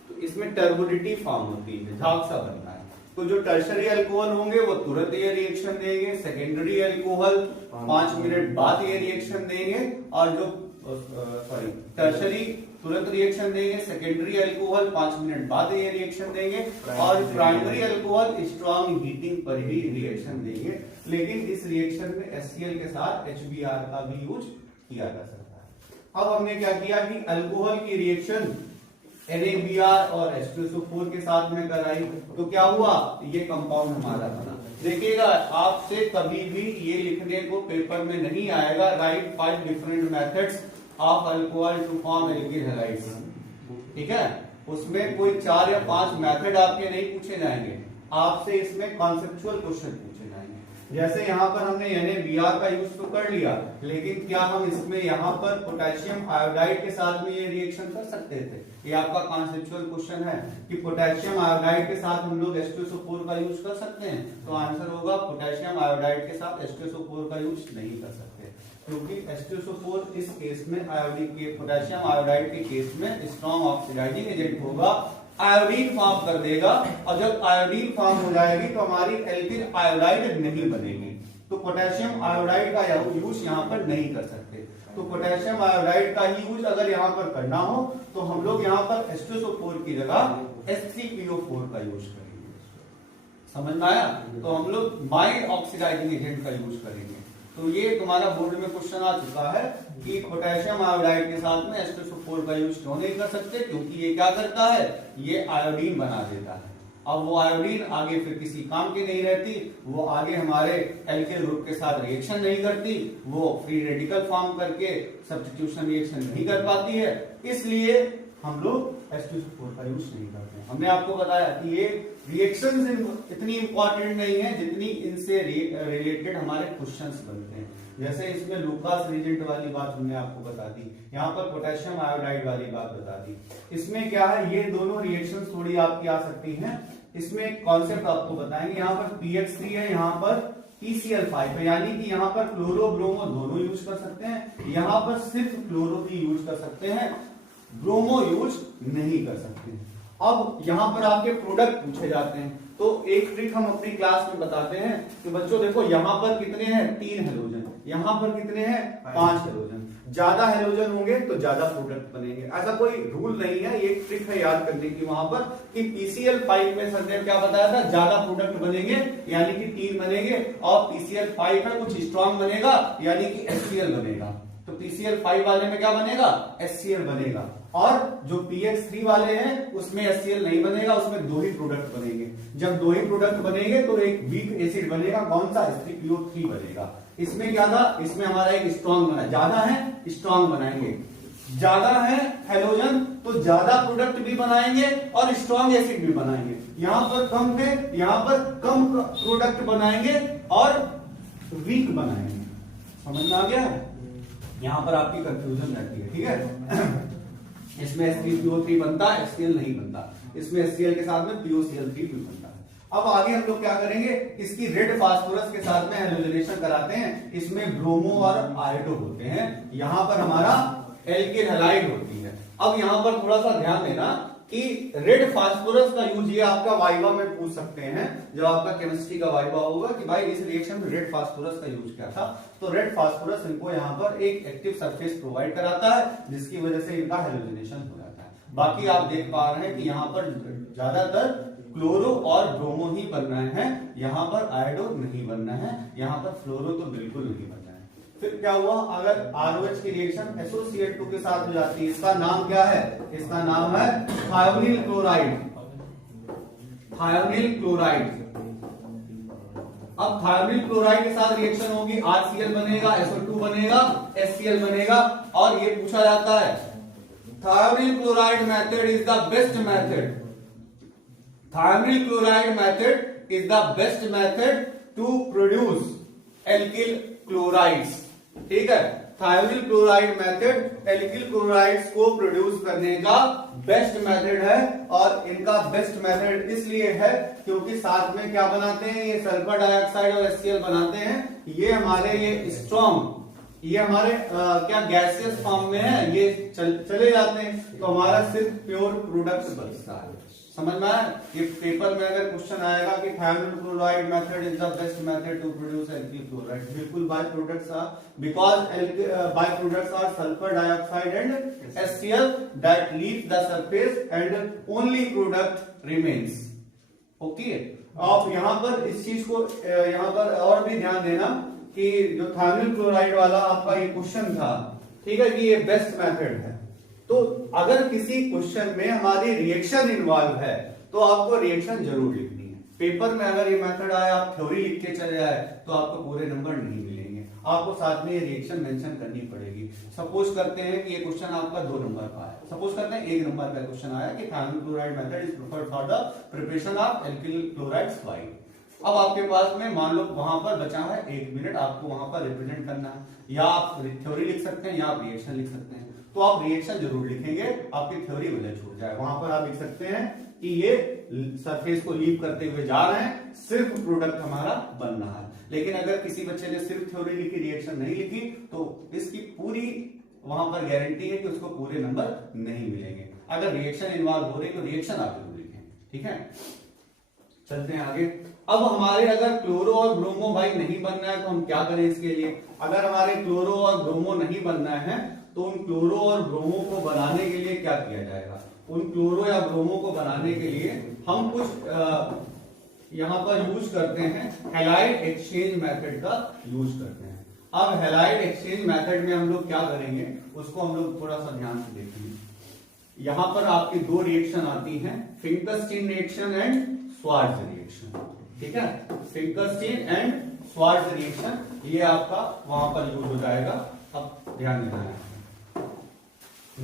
तो इसमें टर्बुडिटी फॉर्म होती है, झाग सा बनता है। तो जो टर्शरी अल्कोहल होंगे वो तुरंत ये रिएक्शन देंगे, सेकेंडरी अल्कोहल 5 मिनट बाद ये रिएक्शन देंगे, और जो टर्शरी तुरंत रिएक्शन देंगे, सेकेंडरी अल्कोहल 5 मिनट बाद ये रिएक्शन देंगे, और प्राइमरी अल्कोहल स्ट्रॉन्ग हीटिंग पर ही रिएक्शन देंगे। लेकिन इस रिएक्शन में HCl के साथ HBr का भी यूज किया जा सकता है। अब हमने क्या किया कि अल्कोहल की रिएक्शन NaBr और H2SO4 के साथ में कराई, तो क्या हुआ, ये कंपाउंड हमारा बना। देखिएगा आपसे कभी भी ये लिखने को पेपर में नहीं आएगा, right 5 different methods of alcohol to form alkyl halides, ठीक है। उसमें कोई 4 या 5 मेथड आपके नहीं पूछे जाएंगे, आपसे इसमें कॉन्सेप्चुअल क्वेश्चन पूछे जाएंगे। जैसे यहाँ पर हमने NaBr का यूज तो कर लिया, लेकिन क्या हम इसमें यहाँ पर पोटेशियम आयोडाइड के साथ में ये रिएक्शन कर सकते थे? ये आपका कॉन्सेप्चुअल क्वेश्चन है कि पोटेशियम आयोडाइड के साथ हम लोग H2SO4 का यूज कर सकते हैं। तो आंसर होगा पोटेशियम आयोडाइड के साथ H2SO4 का यूज नहीं कर सकते, क्योंकि H2SO4 इस केस में आयोडीन के पोटेशियम आयोडाइड के केस में स्ट्रॉन्ग ऑक्सीडाइजिंग एजेंट होगा, आयोडीन फॉर्म कर देगा, और जब आयोडीन फॉर्म हो जाएगी तो हमारी एल्किल आयोडाइड नहीं बनेगी, तो पोटेशियम आयोडाइड का यूज यहाँ पर नहीं कर सकते। तो पोटेशियम आयोडाइड का ही यूज अगर यहाँ पर करना हो तो हम लोग यहाँ पर H2SO4 की जगह H3PO4 का यूज करेंगे। समझ में आया? तो हम लोग माइल्ड ऑक्सीडाइजिंग एजेंट का यूज करेंगे। तो ये तुम्हारा बोर्ड में क्वेश्चन आ चुका है कि पोटेशियम आयोडाइड के साथ में H2SO4 का यूज क्यों नहीं कर सकते, क्योंकि ये क्या करता है, ये आयोडीन बना देता है। अब वो आयोडीन आगे फिर किसी काम की नहीं रहती, वो आगे हमारे एल्किल ग्रुप के साथ रिएक्शन नहीं करती, वो फ्री रेडिकल फॉर्म करके सब्स्टिट्यूशन रिएक्शन नहीं कर पाती है, इसलिए हम लोग H2SO4 का यूज नहीं करते। हमने आपको बताया कि ये रिएक्शंस इतनी इंपॉर्टेंट नहीं है जितनी इनसे रिलेटेड हमारे क्वेश्चंस बनते हैं। जैसे इसमें लूकास रिएजेंट वाली बात हमने आपको बता दी, यहाँ पर पोटेशियम आयोडाइड वाली बात बता दी। इसमें क्या है, ये दोनों रिएक्शंस थोड़ी आपकी आ सकती हैं। इसमें एक कॉन्सेप्ट आपको बताएंगे, यहाँ पर PX3 है, यहाँ पर PCl5 है, यानी कि यहाँ पर क्लोरो ब्रोमो दोनों यूज कर सकते हैं, यहाँ पर सिर्फ क्लोरो ही यूज कर सकते हैं, ब्रोमो यूज नहीं कर सकते। अब यहाँ पर आपके प्रोडक्ट पूछे जाते हैं, तो एक ट्रिक हम अपनी क्लास में बताते हैं कि बच्चों देखो यहाँ पर कितने हैं, 3 हेलोजन, यहाँ पर कितने हैं, 5 हेलोजन। ज्यादा हेलोजन होंगे तो ज्यादा प्रोडक्ट बनेंगे, ऐसा कोई रूल नहीं है, ये ट्रिक है याद करने की वहां पर कि PCl5 में सर ने क्या बताया था, ज्यादा प्रोडक्ट बनेंगे यानी कि 3 बनेंगे, और PCl5 में कुछ स्ट्रॉन्ग बनेगा यानी कि HCl बनेगा। तो PCl5 वाले में क्या बनेगा, HCl बनेगा, और जो PX3 वाले हैं उसमें HCl नहीं बनेगा, उसमें 2 ही प्रोडक्ट बनेंगे। जब 2 ही प्रोडक्ट बनेंगे तो एक वीक एसिड बनेगा, कौन सा, H3PO3 बनेगा। इसमें क्या था, इसमें हमारा एक स्ट्रॉन्ग बना, ज्यादा है स्ट्रॉन्ग बनाएंगे, ज्यादा है हेलोजन तो ज्यादा प्रोडक्ट भी बनाएंगे और स्ट्रॉन्ग एसिड भी बनाएंगे। यहाँ पर कम थे, यहाँ पर कम प्रोडक्ट बनाएंगे और वीक बनाएंगे। समझ में आ गया? यहाँ पर आपकी कंफ्यूजन रहती है, ठीक है। इसमें H3PO3 बनता है, HCl नहीं बनता, इसमें HCl के साथ में POCl3 भी बनता है। अब आगे हम लोग क्या करेंगे, इसकी रेड फास्फोरस के साथ में हेलोजनेशन कराते हैं, इसमें ब्रोमो और आयोडो होते हैं, यहाँ पर हमारा एल्किल हैलाइड होती है। अब यहाँ पर थोड़ा सा ध्यान देना कि रेड फास्फोरस का यूज ये आपका वाइवा में पूछ सकते हैं, जब आपका केमिस्ट्री का वाइवा होगा कि भाई इस रिएक्शन में रेड फास्फोरस का यूज क्या था, तो रेड फास्फोरस इनको यहाँ पर एक एक्टिव सरफेस प्रोवाइड कराता है, जिसकी वजह से इनका हेलोजनेशन हो जाता है। बाकी आप देख पा रहे हैं कि यहाँ पर ज्यादातर क्लोरो और ब्रोमो ही बन रहे हैं, यहाँ पर आयोडो नहीं बनना है, यहाँ पर फ्लोरो तो बिल्कुल नहीं बनना है। फिर क्या हुआ, अगर ROH की रिएक्शन SOCl2 के साथ हो जाती है, इसका नाम क्या है, इसका नाम है थायोनिल क्लोराइड। Thionyl chloride. अब थायोनिल क्लोराइड के साथ रिएक्शन होगी, RCl बनेगा, SO2 बनेगा, HCl बनेगा, और ये पूछा जाता है thionyl chloride method is the best method. Thionyl chloride method is the best method to produce alkyl chlorides। ठीक है, thionyl chloride method alkyl chlorides को प्रोड्यूस करने का बेस्ट मेथड है, और इनका बेस्ट मेथड इसलिए है क्योंकि साथ में क्या बनाते हैं, ये सल्फर डाइऑक्साइड और HCl बनाते हैं, ये हमारे ये स्ट्रॉन्ग, ये हमारे क्या गैसियस फॉर्म में है, ये चले जाते हैं, तो हमारा सिर्फ प्योर प्रोडक्ट बचता है। समझ में आया? ये पेपर में अगर क्वेश्चन आएगा कि thionyl chloride method is the best method to produce alkyl chloride, बिल्कुल by products are, because by products are sulphur dioxide and HCl that leaves the surface and only product remains. Okay, आप यहाँ पर इस चीज को यहाँ पर और भी ध्यान देना कि जो थायोनिल क्लोराइड वाला आपका ये क्वेश्चन था, ठीक है, कि ये बेस्ट मेथड है, तो अगर किसी क्वेश्चन में हमारी रिएक्शन इन्वॉल्व है तो आपको रिएक्शन जरूर लिखनी है। पेपर में अगर ये मेथड आया, आप थ्योरी लिख के चले आए तो आपको पूरे नंबर नहीं मिलेंगे, आपको साथ में ये रिएक्शन मेंशन करनी पड़ेगी। सपोज करते हैं कि ये क्वेश्चन आपका 2 नंबर का है, सपोज करते हैं 1 नंबर का क्वेश्चन आया कि thionyl chloride method is preferred for the preparation of alkyl chlorides why. अब आपके पास में मान लो वहां पर बचा है 1 मिनट, आपको वहां पर रिप्रेजेंट करना है, या आप थ्योरी लिख सकते हैं या आप रिएक्शन लिख सकते हैं। तो आप रिएक्शन जरूर लिखेंगे, आपकी थ्योरी वजह छूट जाए। वहां पर आप लिख सकते हैं कि ये सरफेस को लीव करते हुए जा रहे हैं, सिर्फ प्रोडक्ट हमारा बन रहा है। लेकिन अगर किसी बच्चे ने सिर्फ थ्योरी लिखी, रिएक्शन नहीं लिखी, तो इसकी पूरी वहां पर गारंटी है कि उसको पूरे नंबर नहीं मिलेंगे। अगर रिएक्शन इन्वॉल्व हो रही तो रिएक्शन आप जरूर लिखें, ठीक है। चलते हैं आगे। अब हमारे अगर क्लोरो और ब्रोमो भाई नहीं बनना है तो हम क्या करें इसके लिए? अगर हमारे क्लोरो और ब्रोमो नहीं बनना है तो उन क्लोरो और ब्रोमो को बनाने के लिए क्या किया जाएगा? उन क्लोरो या ब्रोमो को बनाने के लिए हम कुछ यहां पर यूज करते हैं, हैलाइड एक्सचेंज मेथड का यूज करते हैं। अब हैलाइड एक्सचेंज मेथड में हम लोग क्या करेंगे उसको हम लोग थोड़ा सा ध्यान से देखेंगे। यहां पर आपकी 2 रिएक्शन आती हैं, फिंकरस्टीन रिएक्शन एंड स्वार्ट्ज रिएक्शन, ठीक है। फिंकरस्टीन एंड स्वार्ट्ज रिएक्शन ये आपका वहां पर यूज हो जाएगा। अब ध्यान देना है,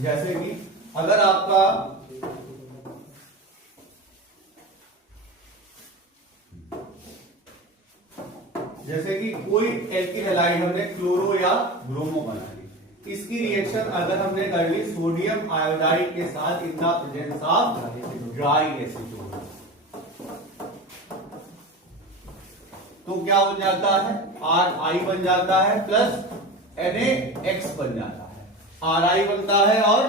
जैसे कि अगर आपका जैसे कि कोई एल्किल हैलाइड हमने क्लोरो या ब्रोमो बना ली, इसकी रिएक्शन अगर हमने कर ली सोडियम आयोडाइड के साथ इन the presence of dry acetone, तो क्या बन जाता है? RI बन जाता है प्लस NaX बन जाता है। RI बनता है और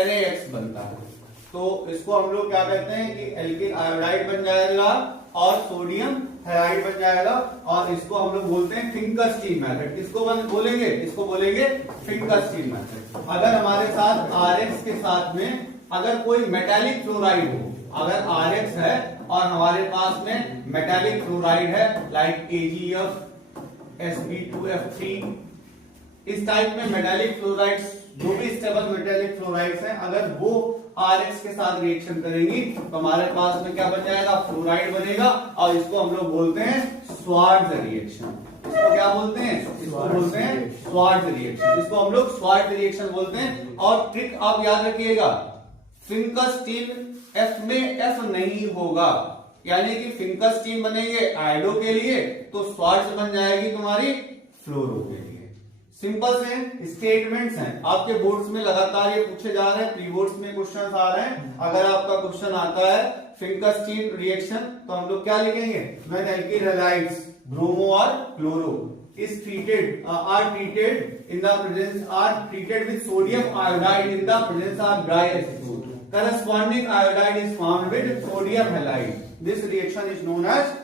NaX बनता है, तो इसको हम लोग क्या कहते हैं कि एल्किल आयोडाइड बन जाएगा और सोडियम हैलाइड बन जाएगा, और इसको हम लोग बोलते हैं फिंकरस्टीन मेथड। किसको बोलेंगे? इसको बोलेंगे फिंकरस्टीन मेथड। अगर हमारे साथ RX के साथ में अगर कोई मेटालिक क्लोराइड हो, अगर RX है और हमारे पास में मेटालिक क्लोराइड है लाइक AgF, Sb2F3, इस टाइप में मेटालिक क्लोराइड्स, जो भी स्टेबल मेटालिक क्लोराइड्स हैं, अगर वो RX के साथ रिएक्शन करेंगी तो हमारे पास में क्या बन जाएगा? फ्लोराइड बनेगा, और इसको हम लोग बोलते हैं स्वार्ट्ज रिएक्शन। इसको क्या बोलते हैं? इसको बोलते हैं स्वार्ट्ज रिएक्शन। इसको हम लोग स्वार्ट्ज रिएक्शन बोलते हैं। और ट्रिक आप याद रखिएगा, फिंकरस्टीन F में F नहीं होगा, यानी कि फिंकरस्टीन बनेंगे आयोडो के लिए तो स्वार्ट्ज बन जाएगी तुम्हारी फ्लोरो के लिए। सिंपल से स्टेटमेंट्स हैं, आपके बोर्ड्स में लगातार ये पूछे जा रहे हैं, प्री बोर्ड्स में क्वेश्चन आ रहे हैं। अगर आपका क्वेश्चन आता है फिंकरस्टीन रिएक्शन तो हम लोग क्या लिखेंगे? व्हेन एल्किल हैलाइड्स ब्रोमो और chloro is treated are treated in the presence are treated with sodium iodide in the presence of dry acetone, corresponding iodide is formed with sodium halide. This reaction is known as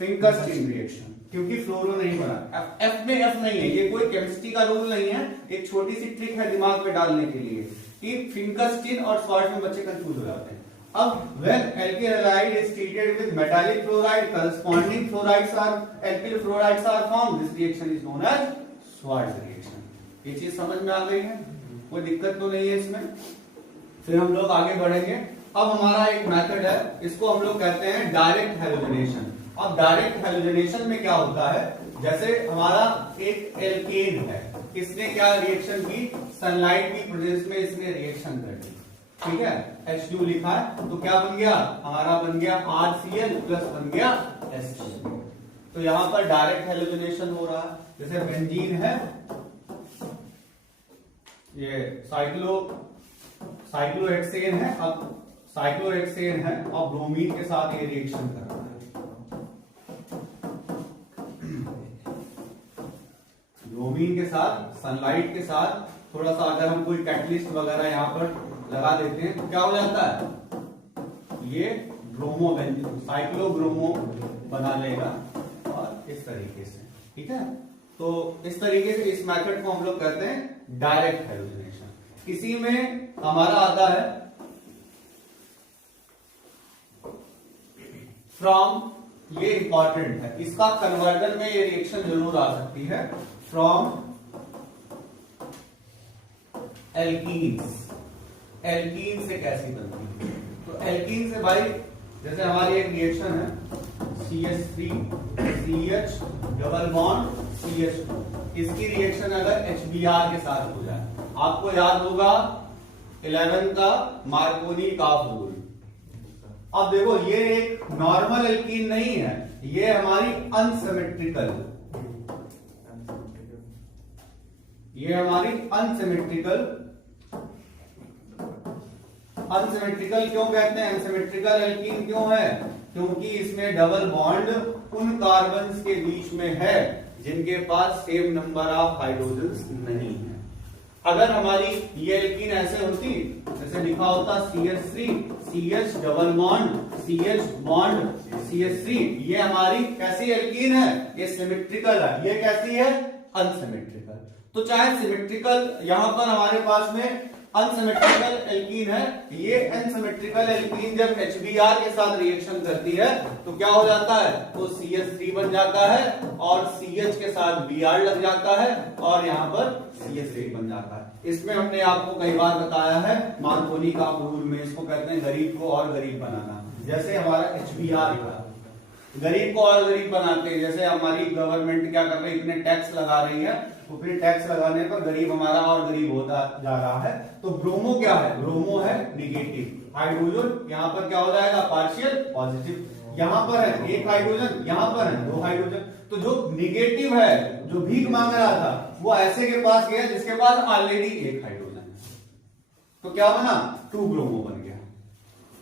Finkelstein reaction, क्योंकि फ्लोरो नहीं बना। एफ में एफ नहीं है, ये कोई केमिस्ट्री का रूल नहीं है, एक छोटी सी ट्रिक है दिमाग में डालने के लिए कि फिंकरस्टीन और स्वार्ट्ज में बच्चे कंफ्यूज हो जाते हैं। अब when alkyl halide is treated with metallic chloride, corresponding fluorides are alkyl fluorides are formed. This reaction is known as Schwarz reaction. ये चीज समझ में आ गई है, कोई दिक्कत तो नहीं है इसमें। फिर हम लोग आगे बढ़ेंगे। अब हमारा एक मेथड है, इसको हम लोग कहते हैं डायरेक्ट हैलोजनेशन। अब डायरेक्ट हैलोजनेशन में क्या होता है, जैसे हमारा एक एल्केन है, इसने क्या रिएक्शन की, सनलाइट की प्रेजेंस में इसने रिएक्शन कर दी, ठीक है, H2 लिखा है, तो क्या बन गया हमारा, बन गया RCl प्लस बन गया HCl। तो यहां पर डायरेक्ट हैलोजनेशन हो रहा है। जैसे बेंजीन है, ये साइक्लोहेक्सेन है, अब साइक्लोहेक्सेन है और ब्रोमीन के साथ ये रिएक्शन कर रहा है। ब्रोमीन के साथ, सनलाइट के साथ थोड़ा सा अगर हम कोई कैटलिस्ट वगैरह यहां पर लगा देते हैं तो क्या हो जाता है, ये ब्रोमो बेंजीन साइक्लोब्रोमो बना लेगा और इस तरीके से, ठीक है। तो इस तरीके से इस मेथड को हम लोग कहते हैं डायरेक्ट हैलोजनेशन। इसी में हमारा आता है फ्रॉम, ये इंपॉर्टेंट है, इसका कन्वर्जन में ये रिएक्शन जरूर आ सकती है, फ्रॉम एल्कीन्स। एल्कीन से कैसी बनती है, तो एल्कीन से भाई जैसे हमारी एक रिएक्शन है CH3 CH double bond CH2, इसकी रिएक्शन अगर HBr के साथ हो जाए, आपको याद होगा 11 का मार्कोनी का रूल। अब देखो ये एक नॉर्मल एल्कीन नहीं है, ये हमारी अनसिमेट्रिकल, ये हमारी अनसिमेट्रिकल क्यों कहते हैं अनसिमेट्रिकल एल्कीन क्यों है? क्योंकि इसमें डबल बॉन्ड उन कार्बन्स के बीच में है जिनके पास सेम नंबर ऑफ हाइड्रोजन्स नहीं है। अगर हमारी ये एल्कीन ऐसे होती, जैसे लिखा होता CH3 CH double bond CH bond CH3, ये हमारी कैसी एल्कीन है? ये सिमेट्रिकल है। ये कैसी है? अनसिमेट्रिकल। तो चाहे सिमेट्रिकल, यहां पर हमारे पास में अनसिमेट्रिकल एल्कीन है, ये अनसिमेट्रिकल एल्कीन जब HBr के साथ रिएक्शन करती है तो क्या हो जाता है? तो CH3 बन जाता है और CH के साथ Br लग जाता है और यहाँ पर CH3 बन जाता है। इसमें हमने आपको कई बार बताया है मार्कोनी का रूल में, इसको कहते हैं गरीब को और गरीब बनाना। जैसे हमारा HBr का गरीब को और गरीब बनाते हैं, जैसे हमारी गवर्नमेंट क्या कर रही है, इतने टैक्स लगा रही है, तो फिर टैक्स लगाने पर गरीब हमारा और गरीब होता जा रहा है। तो ब्रोमो क्या है? ब्रोमो है निगेटिव हाइड्रोजन, यहाँ पर क्या हो जाएगा? Partial positive. यहाँ पर है एक हाइड्रोजन, यहाँ पर है 2 हाइड्रोजन। तो जो निगेटिव है, जो भीख मांग रहा था, वो ऐसे के पास गया जिसके पास ऑलरेडी 1 हाइड्रोजन है, तो क्या बना? 2 ब्रोमो बन गया।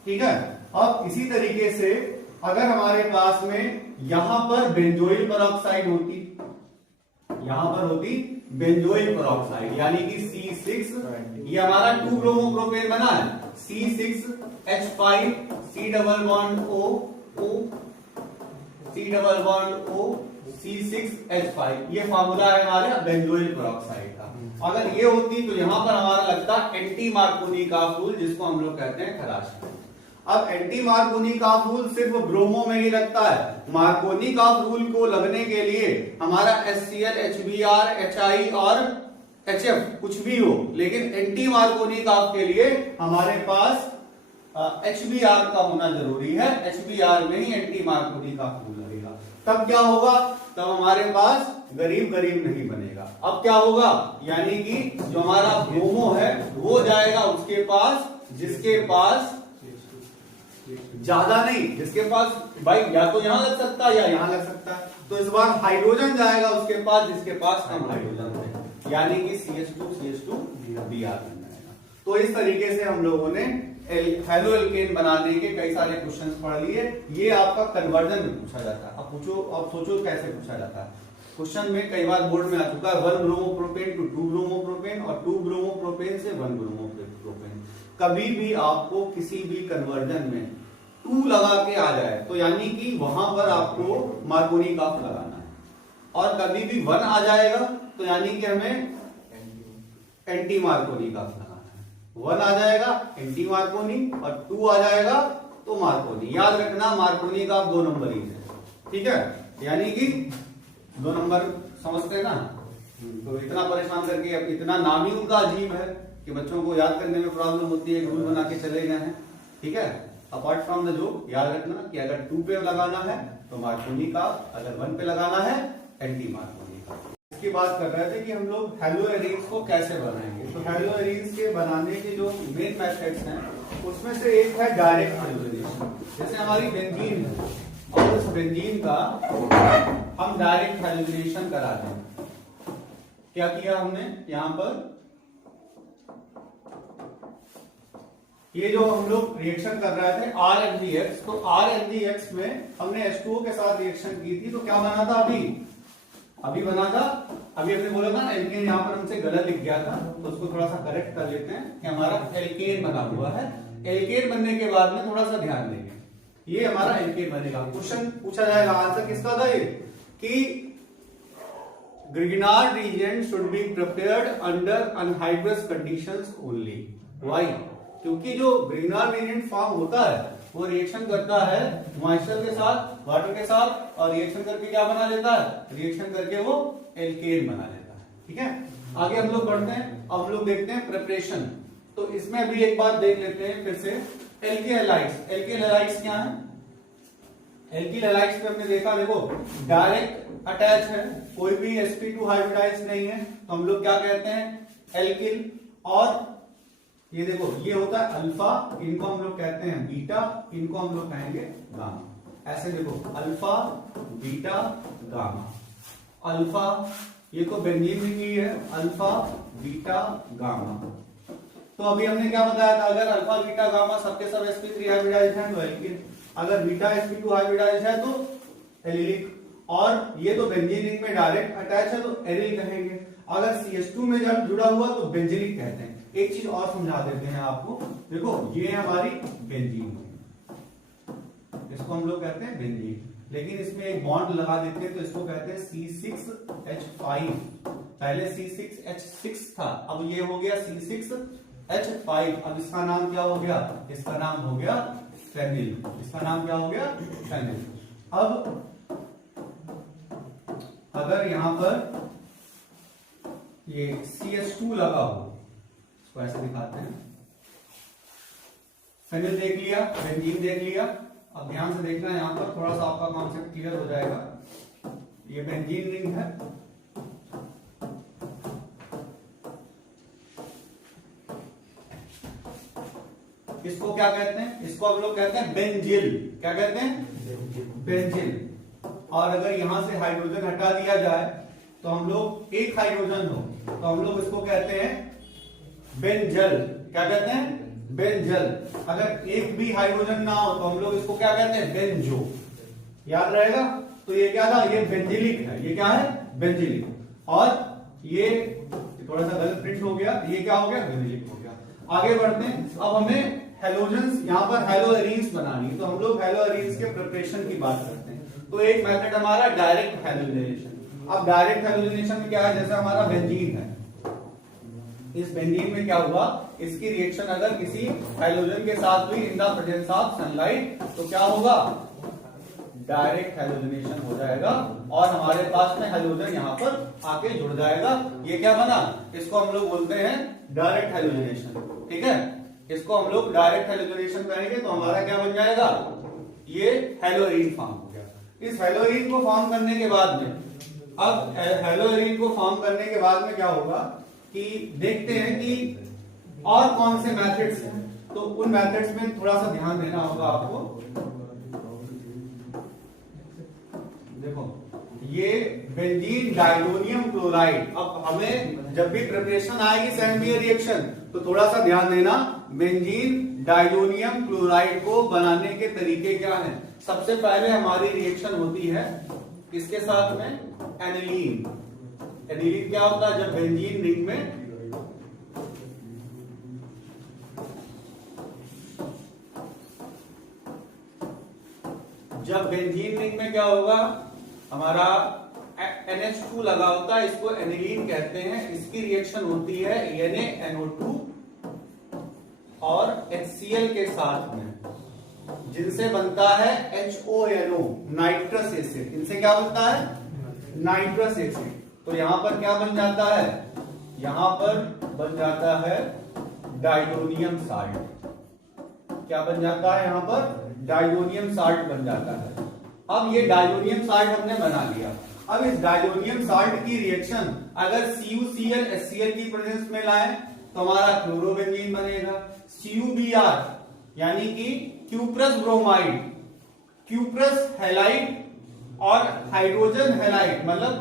ठीक है। अब इसी तरीके से अगर हमारे पास में यहां पर बेंजोइल पेरोक्साइड होती, यहां पर होती बेंजोइल पेरोक्साइड यानी कि C6, ये हमारा 2 ब्रोमो प्रोपेन बना है, C6H5 C double bond O C double bond O C6H5, ये फार्मूला है हमारे बेंजोइल पेरोक्साइड का। अगर ये होती तो यहां पर हमारा लगता एंटी मार्कोनी का रूल, जिसको हम लोग कहते हैं खराश। अब एंटी मार्कोनी का रूल सिर्फ ब्रोमो में ही लगता है। मार्कोनी का रूल को लगने के लिए हमारा HCl HBr HI और HF कुछ भी हो, लेकिन एंटी मार्कोनी का के लिए हमारे पास HBr का होना जरूरी है। HBr में ही एंटी मार्कोनी का रूल लगेगा। तब क्या होगा? तब हमारे पास गरीब गरीब नहीं बनेगा। अब क्या होगा? यानी कि जो हमारा ब्रोमो है वो जाएगा उसके पास जिसके पास ज्यादा नहीं, जिसके पास भाई या तो यहां लग सकता है या यहां लग सकता है, तो इस बार हाइड्रोजन जाएगा उसके पास जिसके पास कम हाइड्रोजन है, यानी कि CH2 Br बन जाएगा। तो इस तरीके से हम लोगों ने हेलो एल्केन बनाने के कई सारे क्वेश्चंस पढ़ लिए। ये आपका कन्वर्जन में पूछा जाता है। अब सोचो कैसे पूछा जाता है। क्वेश्चन में कई बार बोर्ड में आ चुका है 1 ब्रोमोप्रोपेन टू 2 ब्रोमोप्रोपेन और 2 ब्रोमोप्रोपेन से 1 ब्रोमोप्रोपेन। कभी भी आपको किसी भी कन्वर्जन में 2 लगा के आ जाए तो यानी कि वहां पर आपको मार्कोनी काफ लगाना है, और कभी भी 1 आ जाएगा तो यानी कि हमें एंटी मार्कोनी काफ लगाना है। 1 आ जाएगा एंटी मार्कोनी और 2 आ जाएगा तो मार्कोनी। याद रखना मार्कोनी काफ 2 नंबर ही है। ठीक है, यानी कि 2 नंबर समझते हैं ना। तो इतना परेशान करके, अब इतना नाम ही उनका अजीब है कि बच्चों को याद करने में प्रॉब्लम होती है, रूल बना के चले गए हैं। ठीक है, अपार्ट फ्रॉम द जो याद रखना कि अगर 2 पे लगाना है तो मार्कोनी का, अगर 1 पे लगाना है एंटी मार्कोनी का। इसकी बात कर रहे थे कि हम लोग हेलो एरीन्स को कैसे बनाएंगे। तो हेलो एरीन्स के बनाने के जो मेन मेथड्स हैं उसमें से एक है डायरेक्ट हेलोजनेशन। जैसे हमारी बेंजीन है और उस बेंजीन का हम डायरेक्ट हेलोजनेशन कराते हैं। क्या किया हमने यहां पर, ये जो हम लोग रिएक्शन कर रहे थे RNGX, तो RNGX में हमने H2O के साथ रिएक्शन की थी। तो क्या बना था? अभी बना था। अभी हमने बोला था एल्केन, यहां पर हमसे गलत लिख गया था तो उसको थोड़ा सा करेक्ट कर लेते हैं कि हमारा एल्केन बना हुआ है। एल्केन बनने के बाद में थोड़ा सा ध्यान देंगे, ये हमारा एल्केन बनेगा। क्वेश्चन पूछा जाएगा, आंसर किसका था ये कि Grignard reagent should be prepared under anhydrous conditions only. Why? क्योंकि जो ग्रिग्नार्ड रिएजेंट फॉर्म होता है वो रिएक्शन करता है मॉइस्चर के साथ, वाटर के साथ, और रिएक्शन करके क्या बना लेता है? रिएक्शन करके वो एल्केन बना लेता है। ठीक है, आगे हम लोग बढ़ते हैं। अब हम लोग देखते हैं प्रिपरेशन। तो इसमें भी एक बात देख लेते हैं फिर से, एल्के हैलाइड्स। एल्के हैलाइड्स क्या है? एल्किल हैलाइड्स पे हमने देखा, देखो डायरेक्ट अटैच है, कोई भी sp2 हाइब्रिडाइज नहीं है, तो हम लोग क्या कहते हैं एल्किल। और ये देखो ये होता है अल्फा, इनको हम लोग कहते हैं बीटा, इनको हम लोग कहेंगे गामा। ऐसे देखो अल्फा बीटा गामा, अल्फा ये तो बेंजीन रिंग ही है, अल्फा बीटा गामा। तो अभी हमने क्या बताया था, अगर अल्फा बीटा गामा सबके सब sp3 हाइब्रिडाइज हैं तो एल्किल, अगर बीटा sp2 हाइब्रिडाइज है तो एलिलिक, और ये तो बेंजीन रिंग में डायरेक्ट अटैच है तो एरिल कहेंगे। अगर CH2 में जब जुड़ा हुआ तो बेंजीनिक कहते हैं। एक चीज और समझा देते हैं आपको, देखो ये है हमारी बेंजीन, इसको हम लोग कहते हैं बेंजीन, लेकिन इसमें एक बॉन्ड लगा देते हैं तो इसको कहते हैं C6H5। पहले C6H6 था, अब ये हो गया C6H5। अब इसका नाम क्या हो गया, इसका नाम हो गया फेनिल, इसका नाम क्या हो गया फेनिल। अब अगर यहां पर ये CH2 लगा हो, इसको ऐसे दिखाते हैं, फेनिल देख लिया, बेंजीन देख लिया। अब ध्यान से देखना, यहां पर थोड़ा सा आपका कॉन्सेप्ट क्लियर हो जाएगा। ये बेंजीन रिंग है, इसको क्या कहते हैं, इसको हम लोग कहते हैं बेंजिल। क्या कहते हैं, बेंजिल। और अगर यहां से हाइड्रोजन हटा दिया जाए तो हम लोग, एक हाइड्रोजन हो तो हम लोग इसको कहते हैं बेंजल। क्या कहते हैं, बेंजल। अगर एक भी हाइड्रोजन ना हो तो हम लोग इसको क्या कहते हैं, बेंजो। याद रहेगा। तो ये क्या था, ये बेंजिलिक है, ये क्या है बेंजिलिक। और ये थोड़ा सा गलत प्रिंट हो गया, ये क्या हो गया, बेंजिलिक हो गया। आगे बढ़ते हैं, अब हमें हेलोजेंस, यहाँ पर हेलोएरीन्स बनानी है, तो हम लोग हेलोएरीन्स के प्रिपरेशन की बात करते हैं। तो एक मेथड हमारा डायरेक्ट हेलोजिनेशन। अब डायरेक्ट हेलोजिनेशन में क्या है, जैसे हमारा बेंजीन है, इस बेंजीन में क्या हुआ, इसकी रिएक्शन अगर किसी हेलोजन के साथ हुई इन द प्रेजेंस ऑफ सनलाइट तो क्या होगा, डायरेक्ट हेलोजिनेशन हो जाएगा और हमारे पास में हेलोजन यहाँ पर आके जुड़ जाएगा। ये क्या बना, इसको हम लोग बोलते हैं डायरेक्ट हेलोजिनेशन। ठीक है, इसको हम लोग डायरेक्ट हेलोजिनेशन करेंगे तो हमारा क्या बन जाएगा, ये हेलोएरीन फॉर्म हो गया। इस हेलोएरीन को फॉर्म करने के बाद में, अब हेलोएरीन को फॉर्म करने के बाद में क्या होगा कि देखते हैं कि और कौन से मैथड्स हैं, तो उन मैथड्स में थोड़ा सा ध्यान देना होगा आपको। देखो ये बेंजीन डाइलोनियम क्लोराइड, अब हमें जब भी प्रिपरेशन आएगी सेकेंडरी रिएक्शन तो थोड़ा सा ध्यान देना, बेंजीन डाइलोनियम क्लोराइड को बनाने के तरीके क्या हैं। सबसे पहले हमारी रिएक्शन होती है किसके साथ में, एनिलीन। एनिलीन क्या होता है, जब बेंजीन रिंग में क्या होगा, हमारा NH2 लगा होता है, इसको एनिलीन कहते हैं। इसकी रिएक्शन होती है NaNO2 और HCl के साथ में, जिनसे बनता है HONO, नाइट्रस एसिड। इनसे क्या बनता है, नाइट्रस एसिड। तो यहां पर क्या बन जाता है, यहां पर बन जाता है डाइलोनियम साल्ट। क्या बन जाता है, यहां पर डाइलोनियम साल्ट बन जाता है। अब ये डाइलोनियम साल्ट हमने बना लिया। अब इस डाइलोनियम साल्ट की रिएक्शन अगर CuCl HCl की प्रेजेंस में लाए तो हमारा क्लोरोबेंजीन बनेगा। CuBr यानी कि क्यूप्रस ब्रोमाइड, क्यूप्रस हैलाइड और हाइड्रोजन हैलाइड, मतलब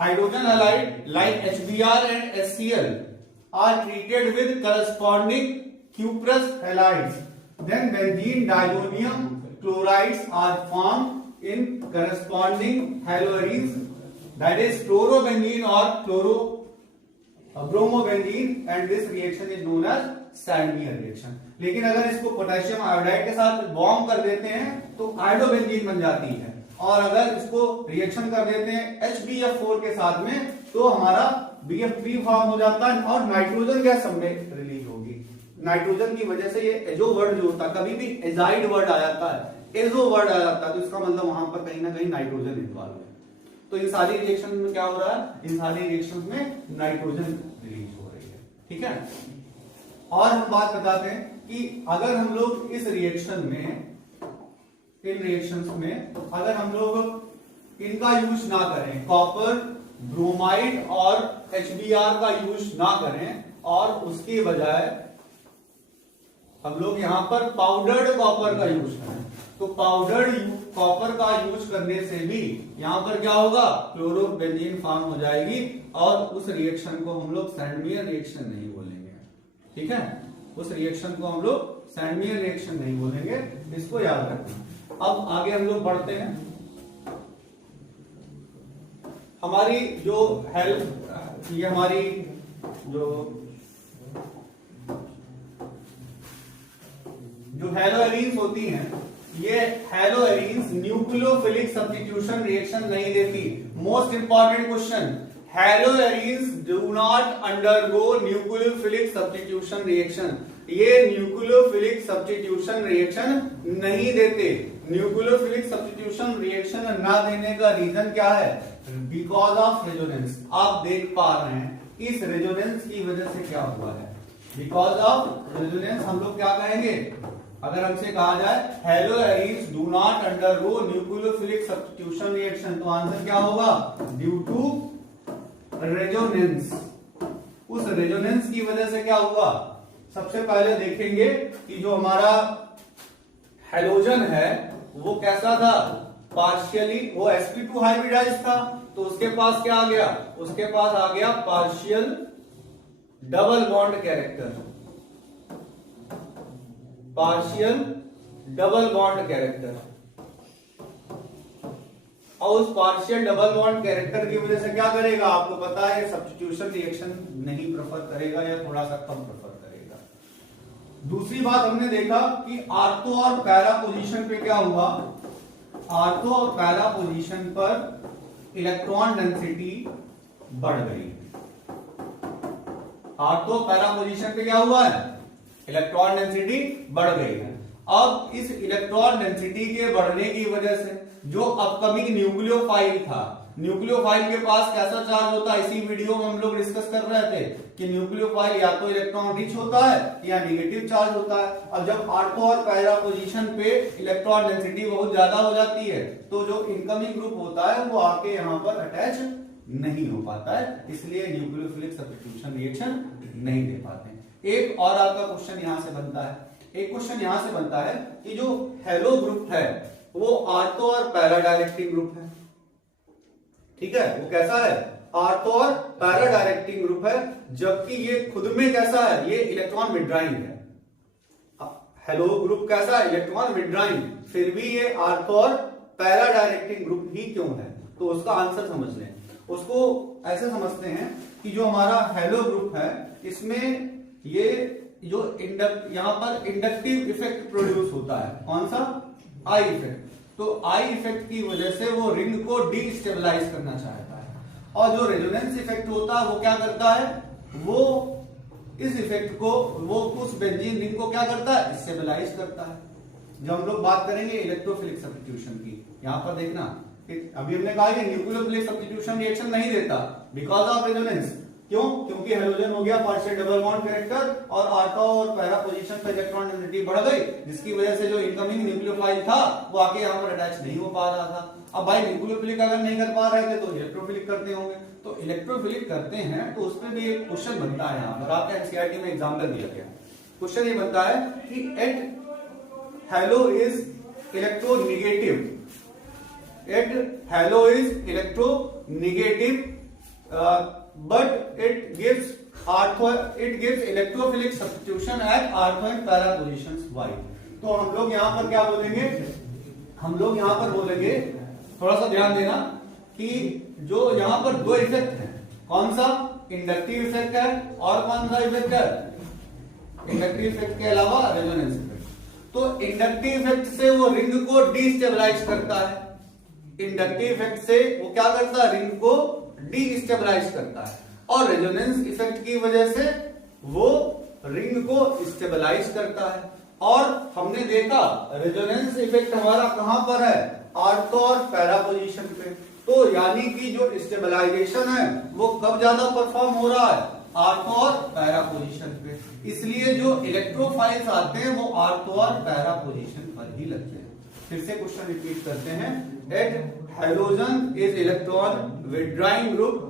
hydrogen halide like HBr and HCl are treated with corresponding cuprous halides, then benzene diammonium chlorides are formed in corresponding haloarenes, that is chlorobenzene or bromobenzene, and this reaction is known as Sandmeyer reaction. लेकिन अगर इसको पोटेशियम आयोडाइड के साथ बॉम्ब कर देते हैं तो आयोडोबेंजीन बन जाती है, और अगर इसको रिएक्शन कर देते हैं HBF4 के साथ में तो हमारा BF3 फॉर्म हो जाता है और नाइट्रोजन गैस हमें रिलीज होगी। नाइट्रोजन की वजह से ये एजो वर्ड जो होता है, कभी भी एजाइड वर्ड आ जाता है, एजो वर्ड आ जाता है, तो इसका मतलब वहां पर कहीं ना कहीं नाइट्रोजन इन्वॉल्व है। तो इन सारी रिएक्शन में क्या हो रहा है, इन सारी रिएक्शन में नाइट्रोजन रिलीज हो रही है। ठीक है, और हम बात बताते हैं कि अगर हम लोग इस रिएक्शन में इन रिएक्शंस में अगर हम लोग इनका यूज ना करें, कॉपर ब्रोमाइड और HBr का यूज ना करें और उसकी बजाय हम लोग यहां पर पाउडर्ड कॉपर का यूज करें, तो पाउडर्ड कॉपर का यूज करने से भी यहां पर क्या होगा, क्लोरोबेंजीन फॉर्म हो जाएगी और उस रिएक्शन को हम लोग सैंडमियर रिएक्शन नहीं बोलेंगे। ठीक है, उस रिएक्शन को हम लोग सैंडमियर रिएक्शन नहीं बोलेंगे, इसको याद रखना। अब आगे हम लोग बढ़ते हैं। हमारी जो हेल्प, ये हमारी जो हैलोएरीन्स होती हैं, ये हैलोएरीन्स न्यूक्लियोफिलिक सब्स्टिट्यूशन रिएक्शन नहीं देती। Most important question, haloarenes do not undergo nucleophilic substitution reaction. ये न्यूक्लियोफिलिक सब्स्टिट्यूशन रिएक्शन नहीं देते। न्यूक्लियोफिलिक सब्स्टिट्यूशन रिएक्शन ना देने का रीजन क्या है, बिकॉज ऑफ रेजोनेंस। आप देख पा रहे हैं इस रेजोनेंस की वजह से क्या हुआ है, बिकॉज ऑफ रेजोनेंस। हम लोग क्या कहेंगे, अगर हमसे कहा जाए haloarenes do not undergo nucleophilic substitution reaction, तो आंसर क्या होगा, ड्यू टू रेजोनेंस। उस रेजोनेंस की वजह से क्या हुआ, सबसे पहले देखेंगे कि जो हमारा हैलोजन है वो कैसा था, पार्शियली, वो sp2 हाइब्रिडाइज था, तो उसके पास क्या आ गया, उसके पास आ गया partial double bond character, partial double bond character. और उस पार्शियल डबल बॉन्ड कैरेक्टर की वजह से क्या करेगा, आपको पता है सब्स्टिट्यूशन रिएक्शन नहीं प्रेफर करेगा या थोड़ा सा कम प्रेफर करेगा। दूसरी बात हमने देखा कि आर्थो और पैरा पोजीशन पे क्या हुआ, आर्थो और पैरा पोजीशन पर इलेक्ट्रॉन डेंसिटी बढ़ गई। आर्थो पैरा पोजीशन पे क्या हुआ है, इलेक्ट्रॉन डेंसिटी बढ़ गई है। अब इस इलेक्ट्रॉन डेंसिटी के बढ़ने की वजह से जो अपकमिंग न्यूक्लियोफाइल था, न्यूक्लियोफाइल के पास कैसा चार्ज होता है, इसी वीडियो में हम लोग डिस्कस कर रहे थे कि न्यूक्लियोफाइल या तो इलेक्ट्रॉन रिच होता है या नेगेटिव चार्ज होता है। अब जब आर्थो और पैरा पोजीशन पे इलेक्ट्रॉन डेंसिटी बहुत ज्यादा हो जाती है तो जो इनकमिंग ग्रुप होता है वो आके यहां पर अटैच नहीं हो पाता है, इसलिए न्यूक्लियोफिलिक सब्स्टिट्यूशन रिएक्शन नहीं दे पाते। एक और आपका क्वेश्चन यहां से बनता है, एक क्वेश्चन यहां से बनता है कि जो हेलो ग्रुप है वो आर्थो और पैरा डायरेक्टिंग ग्रुप है। ठीक है, वो कैसा है, आर्थो और पैरा डायरेक्टिंग ग्रुप है, जबकि ये खुद में कैसा है, ये इलेक्ट्रॉन विड्रॉइंग है। हेलो ग्रुप कैसा है, इलेक्ट्रॉन विड्रॉइंग, फिर भी ये आर्थो और पैरा डायरेक्टिंग ग्रुप ही क्यों है, तो उसका आंसर समझ लें। उसको ऐसे समझते हैं कि जो हमारा हेलो ग्रुप है इसमें ये जो यहां पर इंडक्टिव इफेक्ट प्रोड्यूस होता है, कौन सा, आई इफेक्ट। तो आई इफेक्ट की वजह से वो रिंग को डीस्टेबलाइज करना चाहता है, और जो रेजोनेंस इफेक्ट होता है वो क्या करता है, वो इस इफेक्ट को, वो उस बेंजीन रिंग को क्या करता है, स्टेबलाइज करता है। जब हम लोग बात करेंगे इलेक्ट्रोफिलिक सब्स्टिट्यूशन की, यहां पर देखना, अभी हमने कहा कि न्यूक्लियोफिलिक सब्स्टिट्यूशन रिएक्शन नहीं देता बिकॉज ऑफ रेजोनेंस। क्यों, क्योंकि हेलोजन हो गया पार्शियल डबल बॉन्ड कैरेक्टर और आर्थो और पैरा पोजीशन पर इलेक्ट्रॉन डेंसिटी बढ़ गई, जिसकी वजह से जो इनकमिंग न्यूक्लियोफाइल था वो आके यहाँ पर अटैच नहीं हो पा रहा था। अब भाई न्यूक्लियोफिलिक अगर नहीं कर पा रहे थे तो इलेक्ट्रोफिलिक करते होंगे, तो इलेक्ट्रोफिलिक करते हैं तो उसमें भी एक क्वेश्चन बनता है, यहाँ पर आपके एनसीईआरटी में एग्जाम्पल दिया गया। क्वेश्चन ये बनता है कि at halo is electronegative, at halo is electronegative but it gives electrophilic substitution at artho and para positions y। तो हम लोग यहां पर क्या बोलेंगे, हम लोग यहां पर बोलेंगे, थोड़ा सा ध्यान देना कि जो यहां पर दो इफेक्ट है, कौन सा, इंडक्टिव इफेक्ट है और कौन सा इफेक्ट है, इंडक्टिव इफेक्ट के अलावा रेजोनेंस इफेक्ट। तो इंडक्टिव इफेक्ट से वो रिंग को डीस्टेबलाइज करता है, इंडक्टिव इफेक्ट से वो क्या करता है, रिंग को डीस्टेबलाइज करता है, और रेजोनेंस इफेक्ट की वजह से वो रिंग को स्टेबलाइज करता है। और हमने देखा रेजोनेंस इफेक्ट हमारा कहां पर है, आर्थो और पैरा पोजीशन पे। तो यानी कि जो स्टेबलाइजेशन है वो कब ज्यादा परफॉर्म हो रहा है, आर्थो और पैरा पोजीशन पे। इसलिए जो इलेक्ट्रोफाइल्स आते हैं वो आर्थो और पैरा पोजीशन पर ही लगते हैं। फिर से क्वेश्चन रिपीट करते हैं। At halogen is electron withdrawing group,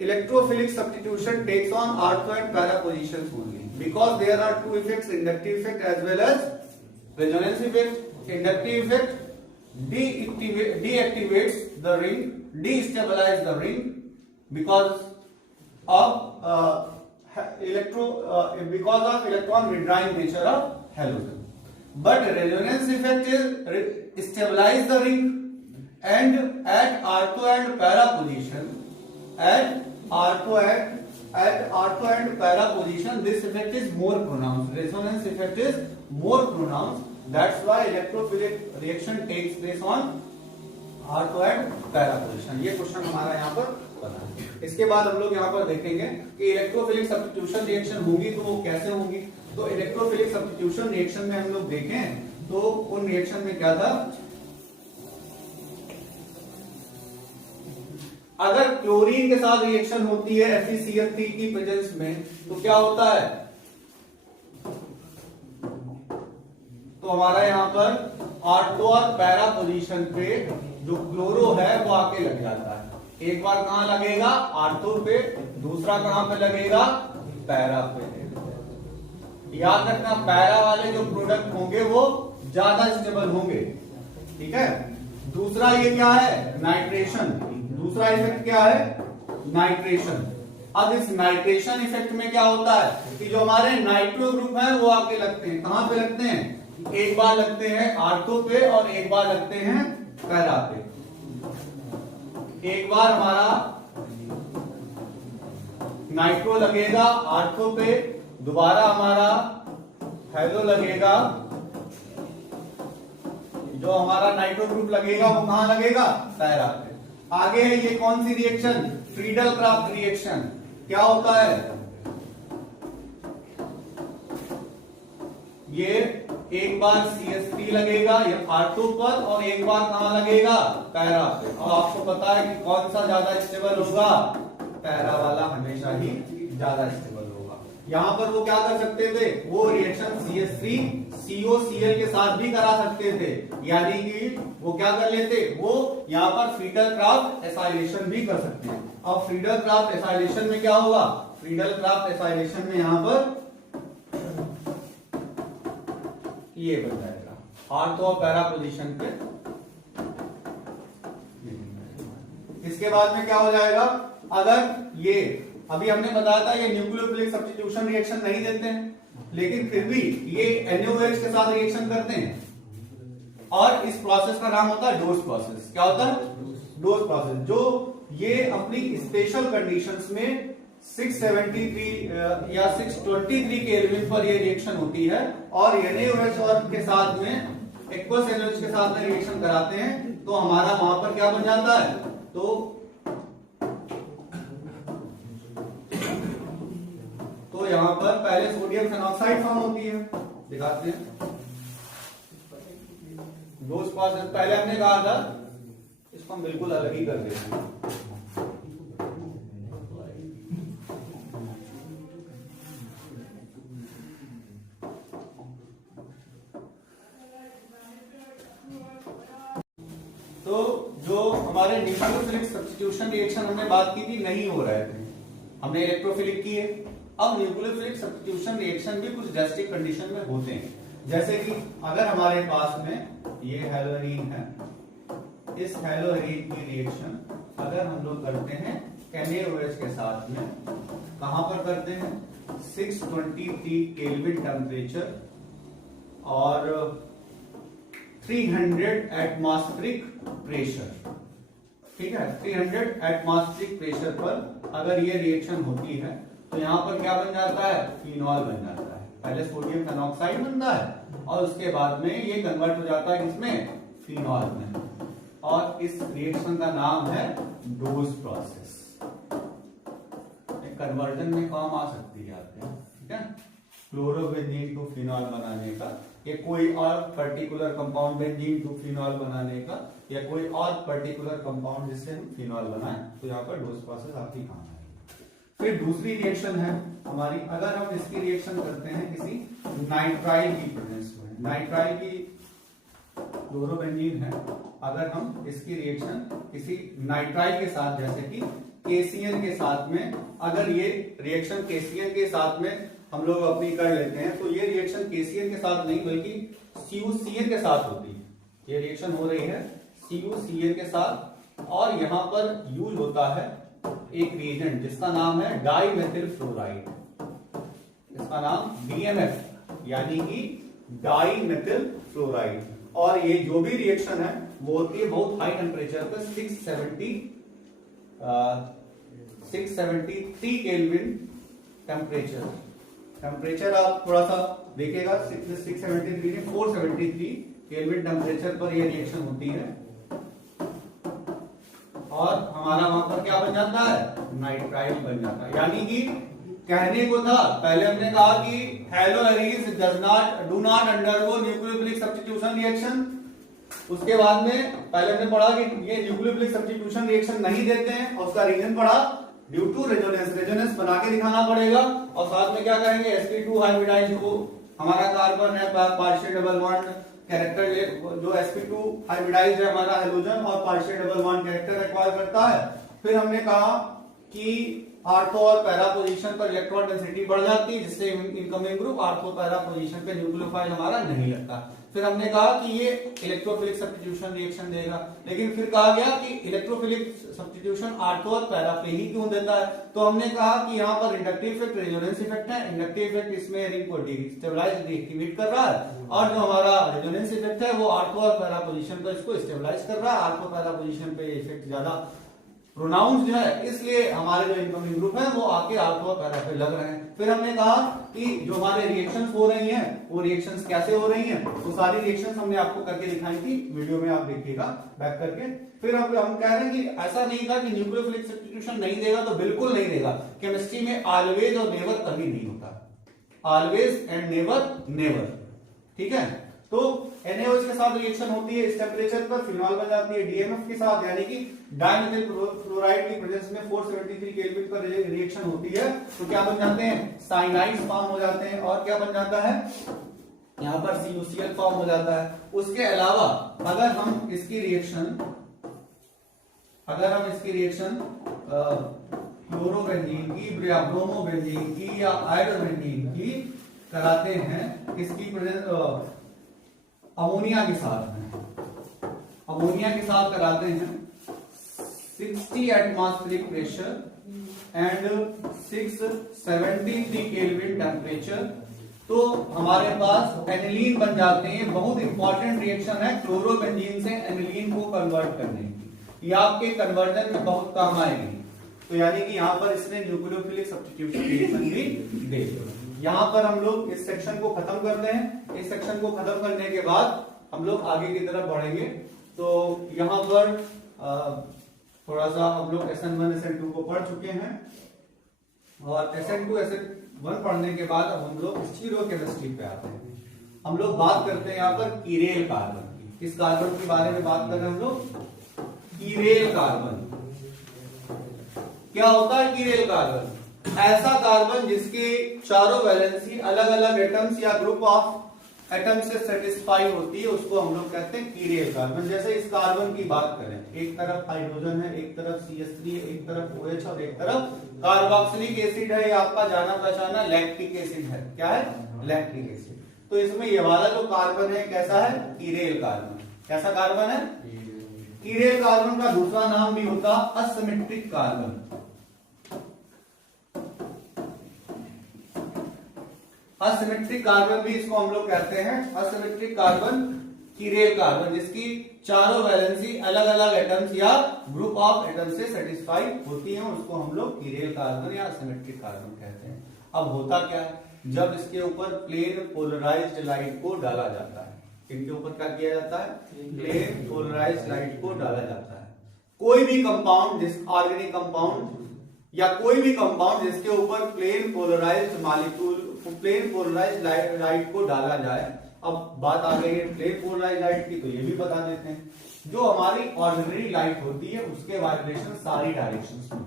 electrophilic substitution takes on ortho and para positions only because there are two effects, inductive effect as well as resonance effect. Inductive effect deactivates the ring, destabilize the ring because of electron withdrawing nature of halogen. But resonance effect is stabilize the ring, and at ortho and para position, at ortho and para position, this effect is more pronounced. Resonance effect is more pronounced. That's why electrophilic reaction takes place on ortho and para position. ये क्वेश्चन हमारा यहाँ पर बना है। इसके बाद हम लोग यहाँ पर देखेंगे कि इलेक्ट्रोफिलिक सब्स्टिट्यूशन रिएक्शन होगी तो वो कैसे होगी। तो इलेक्ट्रोफिलिक सब्स्टिट्यूशन रिएक्शन में हम लोग देखें तो उन रिएक्शन में क्या था, अगर क्लोरीन के साथ रिएक्शन होती है FeCl3 की प्रेजेंस में तो क्या होता है, तो हमारा यहां पर ऑर्थो और पैरा पोजीशन पे जो क्लोरो है वो आके लग जाता है। एक बार कहां लगेगा, ऑर्थो पे, दूसरा कहां पे लगेगा, पैरा पे। याद रखना पैरा वाले जो प्रोडक्ट होंगे वो ज्यादा स्टेबल होंगे, ठीक है। दूसरा ये क्या है, नाइट्रेशन। दूसरा इफेक्ट क्या है, नाइट्रेशन। अब इस नाइट्रेशन इफेक्ट में क्या होता है कि जो हमारे नाइट्रो ग्रुप है वो आके लगते हैं, कहां पे लगते हैं, एक बार लगते हैं ऑर्थो पे और एक बार लगते हैं पैरा पे। एक बार हमारा नाइट्रो लगेगा ऑर्थो पे, दोबारा हमारा हैलो लगेगा, जो हमारा नाइट्रो ग्रुप लगेगा वो कहां लगेगा, पैरा पे। आगे है ये कौन सी रिएक्शन, फ्रीडल क्राफ्ट रिएक्शन। क्या होता है, ये एक बार CH3 लगेगा ये ऑर्थो पर और एक बार कहां लगेगा, पैरा पे। और आपको पता है कि कौन सा ज्यादा स्टेबल होगा, पैरा वाला हमेशा ही ज्यादा स्टेबल होगा। यहां पर वो क्या कर सकते थे, वो रिएक्शन CH3 COCl के साथ भी करा सकते थे, यानी कि वो क्या कर लेते, वो यहां पर फ्रीडल क्राफ्ट एसाइलेशन भी कर सकते हैं। अब फ्रीडल क्राफ्ट एसाइलेशन में क्या होगा, फ्रीडल क्राफ्ट एसाइलेशन में यहां पर ये बन जाएगा ऑर्थो और पैरा पोजीशन पे। इसके बाद में क्या हो जाएगा, अगर ये अभी हमने बताया था ये न्यूक्लियोफिलिक सब्स्टिट्यूशन रिएक्शन नहीं देते हैं, लेकिन फिर भी ये NaOH के साथ रिएक्शन करते हैं और इस प्रोसेस का नाम होता है डोज प्रोसेस। क्या होता है, डोज प्रोसेस। जो ये अपनी स्पेशल कंडीशंस में 673 या 623 केल्विन पर ये रिएक्शन होती है और NaOH और के साथ में एक्वस NaOH के साथ में रिएक्शन कराते हैं तो हमारा वहां पर क्या बन जाता है, तो यहां पर पहले सोडियम फेनॉक्साइड फॉर्म होती है, दिखाते हैं। डोज प्रोसेस पहले हमने कहा था, इसको हम बिल्कुल अलग ही कर देते हैं। तो जो हमारे न्यूक्लियोफिलिक सब्स्टिट्यूशन रिएक्शन हमने बात की थी नहीं हो रहे थे, हमने इलेक्ट्रोफिलिक की है। अब न्यूक्लियोफिलिक सब्स्टिट्यूशन रिएक्शन भी कुछ ड्रास्टिक कंडीशन में होते हैं, जैसे कि अगर हमारे पास में ये हेलोरीन है, इस हेलोरीन की रिएक्शन अगर हम लोग करते हैं NaOH के साथ में, कहां पर करते हैं, 623 केल्विन टेम्परेचर और 300 एटमॉस्फेरिक प्रेशर, ठीक है। 300 एटमॉस्फेरिक प्रेशर पर अगर ये रिएक्शन होती है तो यहां पर क्या बन जाता है, फिनॉल बन जाता है। पहले सोडियम फेनॉक्साइड बनता है और उसके बाद में ये कन्वर्ट हो जाता है किसमें, फिनॉल में, और इस रिएक्शन का नाम है डोज प्रोसेस। कन्वर्जन में काम आ सकती है आपके, ठीक है, क्लोरोबेंजीन टू फिनॉल बनाने का, या कोई और particular compound benzene to phenol बनाने का, या कोई और पर्टिकुलर कंपाउंड जिससे हम फिनॉल बनाएं, तो यहाँ पर डोज प्रोसेस आपकी काम है। फिर दूसरी रिएक्शन है हमारी, अगर हम इसकी रिएक्शन करते हैं किसी नाइट्राइल की प्रेजेंस में, नाइट्राइल की क्लोरोबेंजीन है, अगर हम इसकी रिएक्शन किसी नाइट्राइल के साथ जैसे कि KCl के साथ में, अगर ये रिएक्शन KCl के साथ में हम लोग अपनी कर लेते हैं तो ये रिएक्शन KCl के साथ नहीं बल्कि CuCl के साथ होती है। ये रिएक्शन हो रही है CuCl के साथ और यहां पर यूज होता है एक रिएजेंट जिसका नाम है डाइमेथिल फ्लोराइड, इसका नाम DMF यानी कि डाइमेथिल फ्लोराइड। और ये जो भी रिएक्शन है वो होती है बहुत हाई टेम्परेचर पर 673 केल्विन टेम्परेचर आप थोड़ा सा देखिएगा 673 नहीं 473 केल्विन टेम्परेचर पर ये रिएक्शन होती है और हमारा वहां पर क्या बन जाता है, नाइट्राइल बन जाता है। यानी कि कहने को था पहले हमने कहा कि haloarenes do not undergo nucleophilic substitution reaction, उसके बाद में पहले हमने पढ़ा कि ये न्यूक्लियोफिलिक सब्स्टिट्यूशन रिएक्शन नहीं देते हैं और उसका रीजन पढ़ा ड्यू टू रेजोनेंस बना के दिखाना पड़ेगा। और साथ में क्या करेंगे sp2 हाइब्रिडाइज को हमारा कार्बन है पार्शियल डबल बॉन्ड कैरेक्टर, जो sp2 हाइब्रिडाइज है हमारा हेलोजन और partial double bond character acquire करता है। फिर हमने कहा कि आर्थो और पैरा पोजीशन पर इलेक्ट्रॉन डेंसिटी बढ़ जाती है जिससे incoming group ortho para position पे न्यूक्लियोफाइल हमारा नहीं लगता। फिर हमने कहा कि ये इलेक्ट्रोफिलिक सब्स्टिट्यूशन रिएक्शन देगा, लेकिन फिर कहा गया कि इलेक्ट्रोफिलिक सब्स्टिट्यूशन आर्थो और पैरा पे ही क्यों देता है, तो हमने कहा कि यहाँ पर इंडक्टिव इफेक्ट रेजोनेंस इफेक्ट है। इंडक्टिव इफेक्ट इसमें रिंग को डिस्टेबलाइज डीएक्टिवेट कर रहा है और जो हमारा रेजोनेंस इफेक्ट है वो आर्थो और पैरा पोजीशन पर इसको स्टेबलाइज कर रहा है। आर्थो पैरा पोजीशन पे इफेक्ट ज्यादा प्रोनाउंस जो है, इसलिए हमारे जो इनकमिंग ग्रुप है वो आके आर्थो और पैरा पे लग रहे हैं। फिर हमने कहा कि जो हमारे रिएक्शंस हो रही हैं वो रिएक्शंस कैसे हो रही हैं, वो सारी रिएक्शंस हमने आपको करके दिखाई थी, वीडियो में आप देखिएगा बैक करके। फिर अब हम कह रहे हैं कि ऐसा नहीं था कि न्यूक्लियोफिलिक सब्स्टिट्यूशन नहीं देगा तो बिल्कुल नहीं देगा। केमिस्ट्री में ऑलवेज और नेवर कभी नहीं होता, ऑलवेज एंड नेवर नेवर, ठीक है। तो NaOH के साथ रिएक्शन होती है इस टेम्परेचर पर, फिनॉल बन जाती है DMF के साथ, यानी कि डाइमेथिल फ्लोराइड की प्रेजेंस में 473 केल्विन पर रिएक्शन होती है तो क्या बन जाते हैं, साइनाइड्स फॉर्म हो जाते हैं। और क्या बन जाता है, यहां पर CuCl फॉर्म हो जाता है। उसके अलावा अगर हम इसकी रिएक्शन क्लोरोबेंजीन की या ब्रोमोबेंजीन की या आयोडोबेंजीन की कराते हैं, इसकी प्रेजेंस अमोनिया के साथ कराते हैं 60 atmospheric pressure and 673 kelvin temperature, तो हमारे पास एनिलीन बन जाते हैं। बहुत इंपॉर्टेंट रिएक्शन है क्लोरोबेंजीन से एनिलीन को कन्वर्ट करने की, ये आपके कन्वर्जन में बहुत काम आएगी। तो यानी कि यहाँ पर इसने न्यूक्लियोफिलिक सब्स्टिट्यूशन रिएक्शन भी दे। यहाँ पर हम लोग इस सेक्शन को खत्म करते हैं। इस सेक्शन को खत्म करने के बाद हम लोग आगे की तरफ बढ़ेंगे। तो यहाँ पर थोड़ा सा हम लोग SN1 SN2 को पढ़ चुके हैं और SN2 SN1 पढ़ने के बाद अब हम लोग स्टीरियोकेमिस्ट्री पे आते हैं। हम लोग बात करते हैं यहाँ पर कीरेल कार्बन की। किस कार्बन के बारे में बात कर रहे हैं हम लोग, कीरेल कार्बन। क्या होता है कीरेल कार्बन, ऐसा कार्बन जिसके चारों वैलेंसी अलग अलग एटम्स या ग्रुप ऑफ एटम से सेटिस्फाई होती है, उसको हम लोग कहते हैं कीरेल कार्बन। जैसे इस कार्बन की बात करें, एक तरफ हाइड्रोजन है, एक तरफ CH3 है, एक तरफ OH और एक तरफ कार्बोक्सिलिक एसिड है। ये आपका जाना पहचाना लैक्टिक एसिड है। क्या है, लैक्टिक एसिड। तो इसमें ये वाला जो कार्बन है कैसा है, कीरेल कार्बन। कैसा कार्बन है, कीरेल कार्बन का दूसरा नाम भी होता असिमेट्रिक कार्बन। असिमेट्रिक कार्बन भी इसको हम लोग कहते हैं। असिमेट्रिक कार्बन कीरेल कार्बन जिसकी चारों वैलेंसी अलग अलग एटम्स या ग्रुप ऑफ एटम्स से सेटिस्फाई होती है, उसको हम लोग कीरेल कार्बन या असिमेट्रिक कार्बन कहते हैं। अब होता क्या है, जब इसके ऊपर प्लेन पोलराइज्ड लाइट को डाला जाता है, इनके ऊपर क्या किया जाता है, प्लेन पोलराइज्ड लाइट को डाला जाता है। कोई भी कंपाउंड, ऑर्गेनिक कंपाउंड या कोई भी कंपाउंड जिसके ऊपर प्लेन पोलराइज्ड लाइट को डाला जाए। अब बात आ गई है प्लेन पोलराइज्ड लाइट की, तो ये भी बता देते हैं। जो हमारी ऑर्डिनरी लाइट होती है उसके वाइब्रेशन सारी डायरेक्शंस में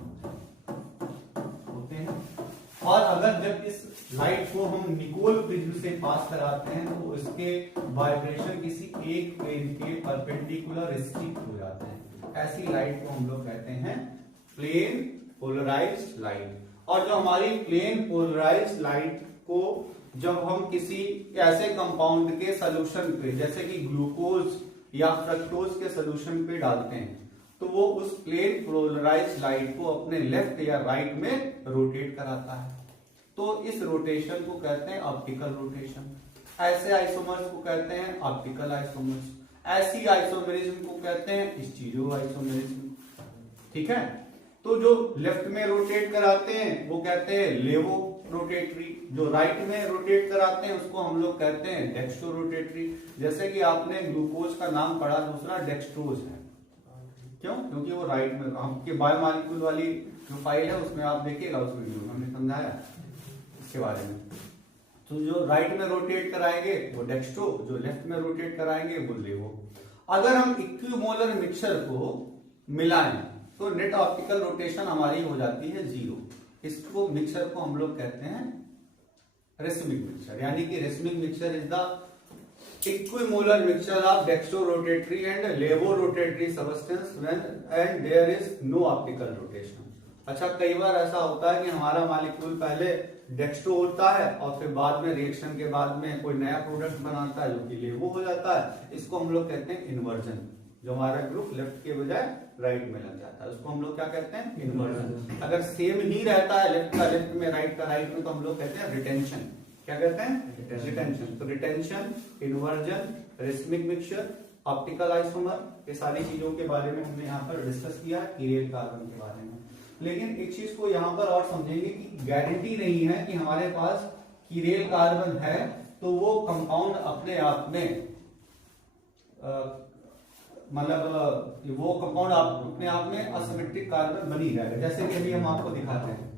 होते हैं, और अगर जब इस लाइट को हम निकोल प्रिज्म से पास कराते हैं तो इसके वाइब्रेशन किसी एक प्लेन के परपेंडिकुलर रिस्ट्रिक्ट हो जाते हैं। ऐसी लाइट को हम लोग कहते हैं प्लेन पोलराइज्ड लाइट। और जो हमारी प्लेन पोलराइज्ड लाइट को जब हम किसी ऐसे कंपाउंड के सोल्यूशन पे जैसे कि ग्लूकोज या फ्रक्टोज के सोल्यूशन पे डालते हैं तो वो उस प्लेन पोलराइज्ड लाइट को अपने लेफ्ट या राइट में रोटेट कराता है। तो इस रोटेशन को कहते हैं ऑप्टिकल रोटेशन। ऐसे आइसोमर्स को कहते हैं ऑप्टिकल आइसोमर्स। ऐसी आइसोमेरिज्म को कहते हैं स्टीरियो आइसोमेरिज्म। ठीक है, तो जो लेफ्ट में रोटेट कराते हैं वो कहते हैं लेवो रोटेटरी, जो राइट में रोटेट कराते हैं उसको हम लोग कहते हैं डेक्स्ट्रो रोटेटरी। जैसे कि आपने ग्लूकोज का नाम पढ़ा, दूसरा डेक्स्ट्रोज है। क्यों? क्योंकि वो राइट में, आपके बायोमॉलिक्यूल वाली जो फाइल है उसमें आप देखिएगा, उस वीडियो में हमने समझाया इसके बारे में। तो जो राइट में रोटेट कराएंगे वो डेक्स्ट्रो, जो लेफ्ट में रोटेट कराएंगे वो लेवो। अगर हम इक्विमोलर मिक्सचर को मिलाएं तो नेट ऑप्टिकल रोटेशन हमारी हो जाती है 0। इसको मिक्सचर को हम लोग कहते हैं रेसमिक मिक्सचर, यानी कि racemic mixture is the equimolar mixture of dextro rotatory and laevo rotatory substance when and there is no optical rotation. अच्छा, कई बार ऐसा होता है कि हमारा मॉलिक्यूल पहले डेक्स्ट्रो होता है और फिर बाद में रिएक्शन के बाद में कोई नया प्रोडक्ट बनाता है जो कि लेवो हो जाता है। इसको हम लोग कहते हैं इन्वर्जन। जो हमारा ग्रुप लेफ्ट के बजाय राइट में लग जाता है उसको हम लोग क्या कहते हैं? इन्वर्जन। अगर सेम ही रहता है लेफ्ट का लेफ्ट में, राइट का राइट में, तो हम लोग कहते हैं रिटेंशन। क्या कहते हैं? रिटेंशन। तो retention, inversion, racemic mixture, optical isomer, ये सारी चीजों के बारे में हमने यहाँ पर डिस्कस किया है, कीरेल कार्बन के बारे में। लेकिन एक चीज को यहाँ पर और समझेंगे कि गारंटी नहीं है कि हमारे पास कीरेल कार्बन है तो वो कंपाउंड अपने आप में मतलब वो कंपाउंड अपने आप में असिमेट्रिक कार्बन बनी जाएगा। जैसे कि अभी हम आपको दिखाते हैं,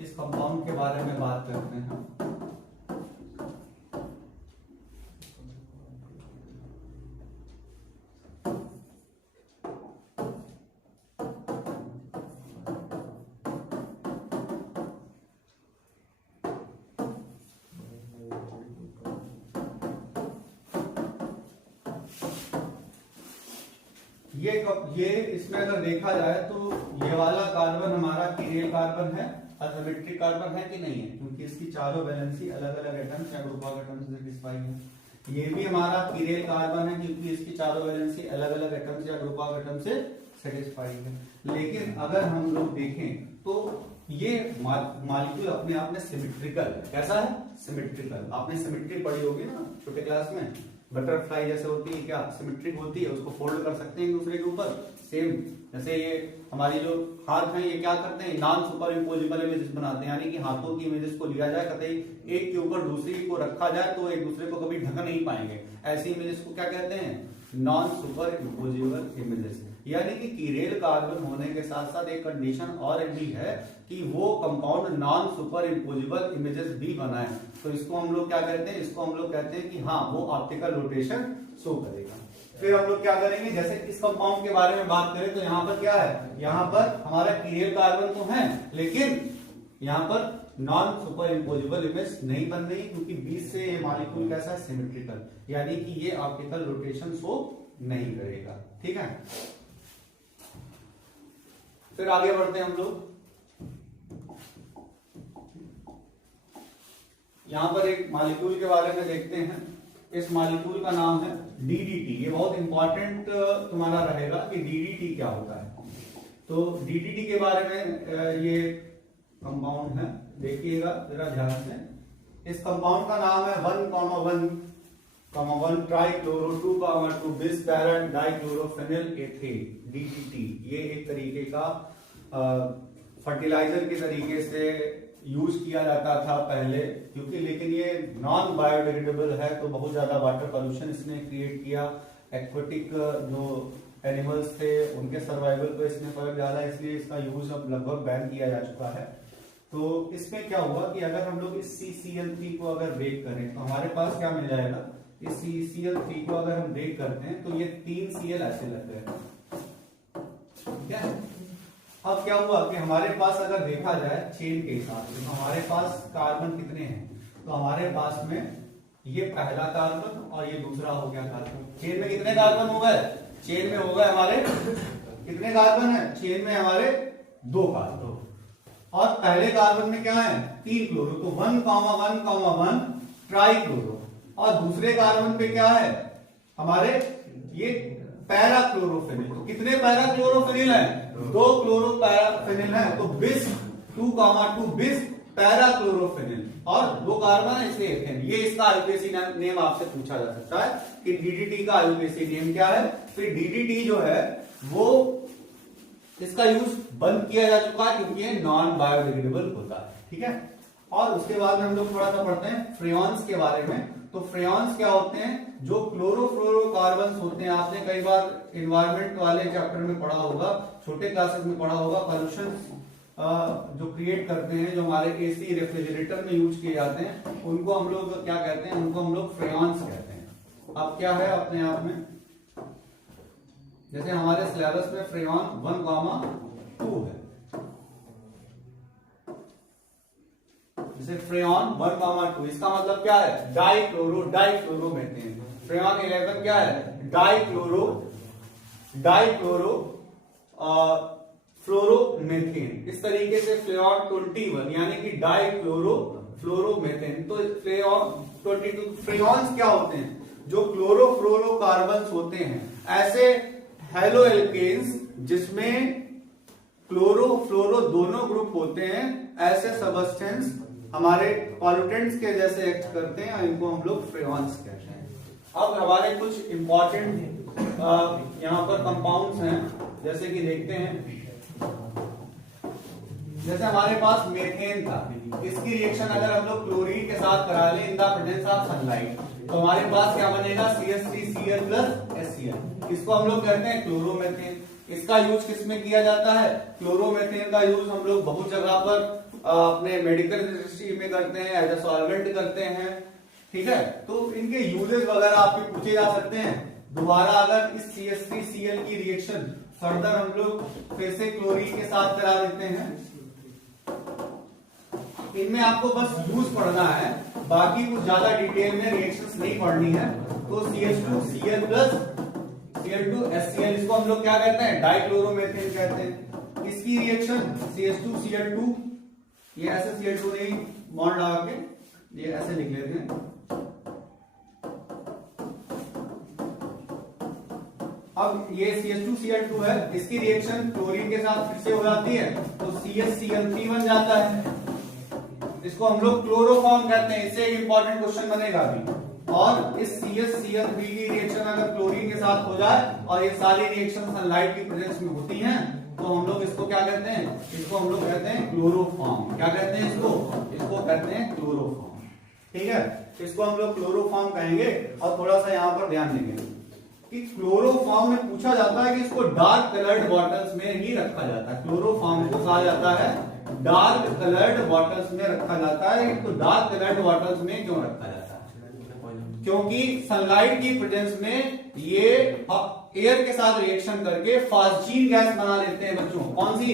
इस कंपाउंड के बारे में बात करते हैं। ये इसमें अगर देखा जाए तो ये वाला कार्बन हमारा कीरेल कार्बन है, असिमेट्रिक कार्बन है कि नहीं है? क्योंकि इसकी चारों वैलेंसी अलग अलग एटम्स या ग्रुप ऑफ एटम्स से सेटिस्फाई है। ये भी हमारा कीरेल कार्बन है क्योंकि इसकी चारों वैलेंसी अलग अलग एटम्स या ग्रुप ऑफ एटम्स से सेटिस्फाई है। लेकिन अगर हम लोग देखें तो ये मॉलिक्यूल अपने आप में सिमेट्रिकल है। कैसा है? सिमेट्रिकल। आपने सिमेट्री पढ़ी होगी ना छोटे क्लास में, बटरफ्लाई जैसे होती है, क्या सिमेट्रिक होती है, उसको फोल्ड कर सकते हैं एक दूसरे के ऊपर। सेम जैसे ये हमारी जो हाथ हैं ये क्या करते हैं? नॉन सुपर इम्पोजिबल इमेजेस बनाते हैं, यानी कि हाथों की इमेजेस को लिया जाए, कतई एक के ऊपर दूसरी को रखा जाए तो एक दूसरे को कभी ढक नहीं पाएंगे। ऐसी इमेजेस को क्या कहते हैं? Non super imposable images. यानी कि कीरेल कार्बन होने के साथ साथ एक कंडीशन और भी है कि वो compound non super imposable images भी बनाए। तो इसको हम लोग क्या कहते हैं? इसको हम लोग कहते हैं कि हाँ वो ऑप्टिकल रोटेशन शो करेगा। फिर हम लोग क्या करेंगे, जैसे इस कंपाउंड के बारे में बात करें तो यहाँ पर क्या है? यहाँ पर हमारा कीरेल कार्बन तो है लेकिन यहाँ पर नॉन सुपर इम्पोजिबल इमेज नहीं बन रही क्योंकि बीच से ये मॉलिक्यूल कैसा है? सिमेट्रिकल, यानी कि ये ऑप्टिकल रोटेशन शो नहीं करेगा। ठीक है, फिर आगे बढ़ते हैं हम लोग। यहां पर एक मॉलिक्यूल के बारे में देखते हैं। इस मॉलिक्यूल का नाम है DDT। ये बहुत इंपॉर्टेंट तुम्हारा रहेगा कि DDT क्या होता है। तो DDT के बारे में ये कंपाउंड है, देखिएगा जरा ध्यान से। इस कंपाउंड का नाम है 1,1,1 ट्राइक्लोरो 2,2 बिस पैरा डाइक्लोरोफेनिल एथेन, DDT। ये एक तरीके का फर्टिलाइजर के तरीके से यूज किया जाता था पहले, क्योंकि लेकिन ये नॉन बायोडिग्रेडेबल है तो बहुत ज्यादा वाटर पॉल्यूशन इसने क्रिएट किया। एक्वेटिक जो एनिमल्स थे उनके सर्वाइवल पे इसने फर्क डाला, इसलिए इसका यूज अब लगभग बैन किया जा चुका है। तो इसमें क्या हुआ कि अगर हम लोग इस CCl3 को अगर ब्रेक करें तो हमारे पास क्या मिल जाएगा? इस CCl3 को अगर हम ब्रेक करते हैं तो ये 3 Cl ऐसे लगते हैं। ठीक है, अब क्या हुआ कि हमारे पास अगर देखा जाए चेन के हिसाब से तो हमारे पास कार्बन कितने हैं, तो हमारे पास में ये पहला कार्बन और ये दूसरा हो गया कार्बन। चेन में कितने कार्बन हो गए, चेन में हो गए हमारे कितने कार्बन है, चेन में हमारे 2 कार्बन, और पहले कार्बन में क्या है 3 क्लोरो, तो 1,1,1 ट्राई क्लोरो, और दूसरे कार्बन पे क्या है हमारे ये पैरा क्लोरोफिनिल। तो कितने पैरा क्लोरोफिनिल है, 2 क्लोरो पैराफिनिल है, तो बिस 2,2 बिस पैरा क्लोरोफिनिल, और 2 कार्बन है इसलिए एथेन। ये इसका आईयूपीएसी नेम आपसे पूछा जा सकता है कि डीडीटी का आईयूपीएसी नेम क्या है। फिर डीडीटी जो है वो इसका यूज बंद किया जा चुका है क्योंकि ये नॉन बायोडिग्रेडेबल होता है, ठीक है। और उसके बाद में हम लोग थोड़ा सा पढ़ते हैं फ्रेयॉन्स के बारे में। तो फ्रेयॉन्स क्या होते हैं, जो क्लोरोफ्लोरोकार्बन्स होते हैं, आपने कई बार एनवायरमेंट वाले चैप्टर में पढ़ा होगा, छोटे क्लासेस में पढ़ा होगा, पॉल्यूशन जो क्रिएट करते हैं, जो हमारे एसी रेफ्रिजरेटर में यूज किए जाते हैं, उनको हम लोग क्या कहते हैं, उनको हम लोग फ्रेयॉन्स कहते हैं। अब क्या है अपने आप में, जैसे हमारे सिलेबस में फ्रेयॉन 1,2 है, जैसे फ्रेयॉन 1,2, इसका मतलब क्या है डाइक्लोरोमेथेन। फ्रेयॉन 11 क्या है डाइक्लोरो फ्लोरोमेथेन। इस तरीके से फ्रेयॉन 21 यानी कि डाइक्लोरो फ्लोरोमेथेन। तो फ्रेयॉन 22 फ्रेयॉन्स क्या होते हैं, जो क्लोरोफ्लोरोकार्बन्स होते हैं, ऐसे हेलो एल्केन्स जिसमें क्लोरो फ्लोरो दोनों ग्रुप होते हैं, ऐसे सबस्टेंस हमारे पॉल्यूटेंट्स के जैसे एक्ट करते हैं, इनको हम लोग फ्रेयॉन्स कहते हैं। अब हमारे कुछ इंपॉर्टेंट यहाँ पर कंपाउंड्स हैं, जैसे कि देखते हैं, जैसे हमारे पास मेथेन था, इसकी रिएक्शन अगर हम लोग क्लोरीन के साथ करा लें इन द प्रेजेंस ऑफ सनलाइट, तो हमारे पास क्या बनेगा CH3Cl प्लस HCl। इसको हम लोग कहते हैं क्लोरोमेथेन। इसका यूज किसमें किया जाता है, क्लोरोमेथेन का यूज हम लोग बहुत जगह पर अपने मेडिकल इंडस्ट्री में करते हैं, एज ए सॉल्वेंट करते हैं, ठीक है। तो इनके यूजेस वगैरह आपके पूछे जा सकते हैं। दोबारा अगर इस CH3Cl की रिएक्शन फर्दर हम लोग फिर से क्लोरीन के साथ करा देते हैं, इनमें आपको बस यूज पढ़ना है, बाकी कुछ ज्यादा डिटेल में रिएक्शंस नहीं पढ़नी है। तो CH2Cl प्लस Cl2HCl, इसको हम लोग क्या कहते हैं, डाइक्लोरोमेथेन कहते हैं। इसकी रिएक्शन CH2Cl2, ये ऐसे Cl2 नहीं बॉन्ड लगा के ये ऐसे लिख लेते हैं। अब ये CH2Cl2 है, इसकी रिएक्शन क्लोरीन के साथ फिर से हो जाती है, तो CHCl3 बन जाता है। इसको हम लोग क्लोरोफॉर्म कहते हैं। इससे एक इंपॉर्टेंट क्वेश्चन बनेगा अभी। और इस CHCl3 की रिएक्शन अगर क्लोरीन के साथ हो जाए और ये सारी रिएक्शन सनलाइट की प्रेजेंस में होती हैं, तो हम लोग इसको क्या कहते हैं, इसको हम लोग कहते हैं क्लोरोफॉर्म। क्या कहते हैं इसको कहते हैं क्लोरोफॉर्म, ठीक है। इसको हम लोग क्लोरोफॉर्म कहेंगे। और थोड़ा सा यहाँ पर ध्यान देंगे कि क्लोरोफॉर्म में पूछा जाता है कि इसको डार्क कलर्ड बॉटल्स में ही रखा जाता है। क्लोरोफॉर्म को कहा जाता है डार्क कलर्ड बॉटल्स में रखा जाता है। तो डार्क कलर्ड बॉटल्स में क्यों रखा जाता है, क्योंकि सनलाइट की प्रेजेंस में ये एयर के साथ रिएक्शन करके फास्जीन गैस बना लेते हैं बच्चों। कौन सी,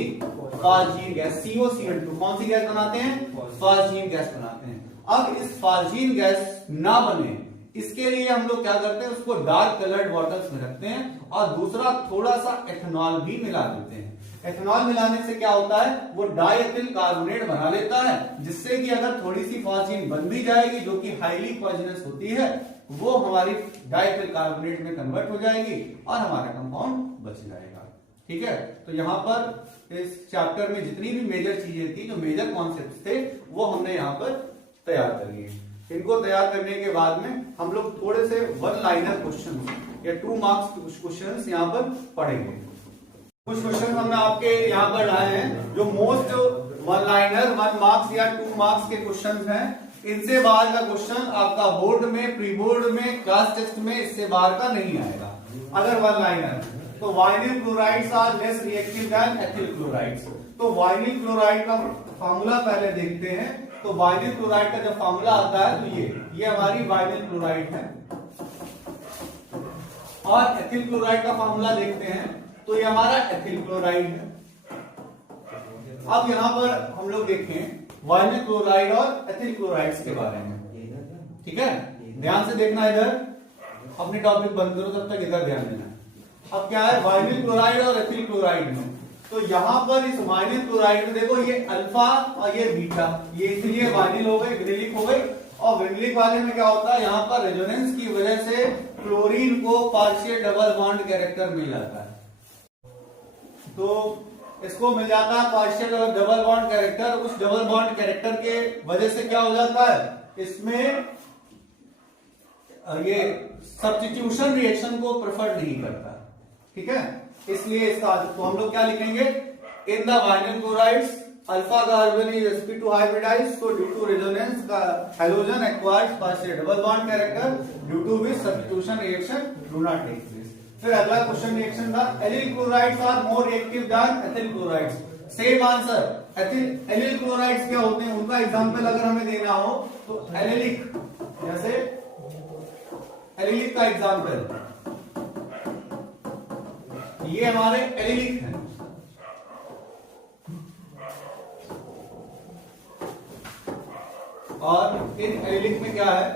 फास्जीन गैस, COCl2। कौन सी गैस बनाते हैं, फास्जीन गैस बनाते हैं। अब इस फास्जीन गैस ना बने, इसके लिए हम लोग क्या करते हैं, उसको डार्क कलर्ड बॉटल्स में रखते हैं। और दूसरा थोड़ा सा एथेनॉल भी मिला देते हैं। एथेनॉल मिलाने से क्या होता है, वो डाइएथिल कार्बोनेट बना लेता है, जिससे कि अगर थोड़ी सी फास्जीन बन भी जाएगी जो कि हाईली पॉइजनस होती है, वो हमारी डाइएथिल कार्बोनेट में कन्वर्ट हो जाएगी और हमारा कंपाउंड बच जाएगा, ठीक है। तो यहाँ पर इस चैप्टर में जितनी भी मेजर चीजें थी, जो मेजर कॉन्सेप्ट थे, वो हमने यहाँ पर तैयार कर लिए। इनको तैयार करने के बाद में हम लोग थोड़े से वन लाइनर क्वेश्चन या 2 मार्क्स क्वेश्चन यहाँ पर पढ़ेंगे। कुछ क्वेश्चन हमने आपके यहाँ पर लाए हैं जो मोस्ट वन लाइनर 1 मार्क्स या 2 मार्क्स के क्वेश्चन हैं। इनसे बाहर का क्वेश्चन आपका बोर्ड में, प्री बोर्ड में, क्लास टेस्ट में इससे बाहर का नहीं आएगा। अगर वन लाइनर, तो vinyl chlorides are less reactive than ethyl chlorides. तो वाइनिल क्लोराइड का फार्मूला पहले देखते हैं। तो वाइनिल क्लोराइड का जब फार्मूला आता है, तो ये हमारी वाइनिल क्लोराइड है। और एथिल क्लोराइड का फार्मूला देखते हैं, तो ये हमारा एथिल क्लोराइड है। अब यहाँ पर हम लोग देखें वाइनिल क्लोराइड और एथिल क्लोराइड्स के बारे में, ठीक है। ध्यान से देखना, इधर अपनी टॉपिक बंद करो, तब तक इधर ध्यान देना। अब क्या है वाइनिल क्लोराइड और एथिल क्लोराइड में, तो यहाँ पर इस वाइनिल क्लोराइड में देखो ये अल्फा और ये बीटा, ये इसलिए वाइनिल हो गई, विनिलिक हो गई। और विनिलिक वाले में क्या होता है, यहाँ पर रेजोनेंस की वजह से क्लोरीन को पार्शियल डबल बॉन्ड कैरेक्टर मिल जाता है, तो इसको मिल जाता है पार्शियल डबल बॉन्ड कैरेक्टर। उस डबल बॉन्ड कैरेक्टर के वजह से क्या हो जाता है, इसमें ये सब्स्टिट्यूशन रिएक्शन को प्रेफर नहीं करता, ठीक है। इसलिए इसका तो हम लोग क्या लिखेंगे, in the vinyl chlorides alpha carbon is sp2 hybridised, so due to resonance the halogen acquires partial double bond character due to which substitution reaction do not take place। फिर अगला क्वेश्चन रिएक्शन था, allyl chlorides are more reactive than ethyl chlorides. Same answer. Allyl chlorides क्या होते हैं, उनका एग्जांपल अगर हमें देना हो तो एलिलिक, जैसे एलिलिक का एग्जांपल, ये हमारे एलिलिक हैं। और इन एलिलिक में क्या है,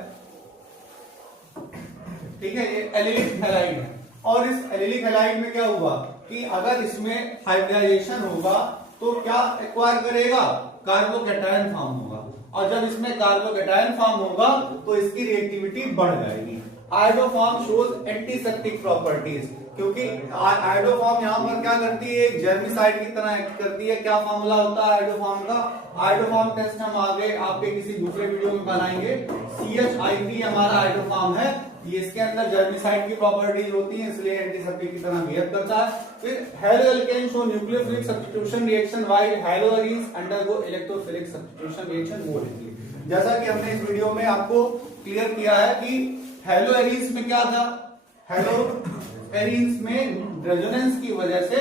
ठीक है, ये एलिलिक हैलाइड है। और इस एलिलिक हैलाइड में क्या हुआ कि अगर इसमें हाइब्रिडाइजेशन होगा तो क्या एक्वायर करेगा, कार्बोकैटायन फॉर्म होगा। और जब इसमें कार्बोकैटायन फॉर्म होगा तो इसकी रिएक्टिविटी बढ़ जाएगी। आयोडोफॉर्म शोज एंटीसेप्टिक प्रॉपर्टीज, क्योंकि आयोडोफॉर्म यहाँ पर क्या करती है, एक जर्मिसाइड की तरह एक्ट करती है। क्या फॉर्मूला होता है आयोडोफॉर्म का, आयोडोफॉर्म टेस्ट हम आगे आपके किसी दूसरे वीडियो में बनाएंगे। CH3 हमारा आयोडोफॉर्म है, ये इसके अंदर जर्मिसाइड की प्रॉपर्टीज होती है, इसलिए एंटीसेप्टिक की तरह बिहेव करता है। फिर haloalkane show nucleophilic substitution reaction while haloarenes undergo electrophilic substitution reaction more easily. जैसा कि हमने इस वीडियो में आपको क्लियर किया है कि हेलोएरीज में क्या था, हेलोएरीज में रेजोनेंस की वजह से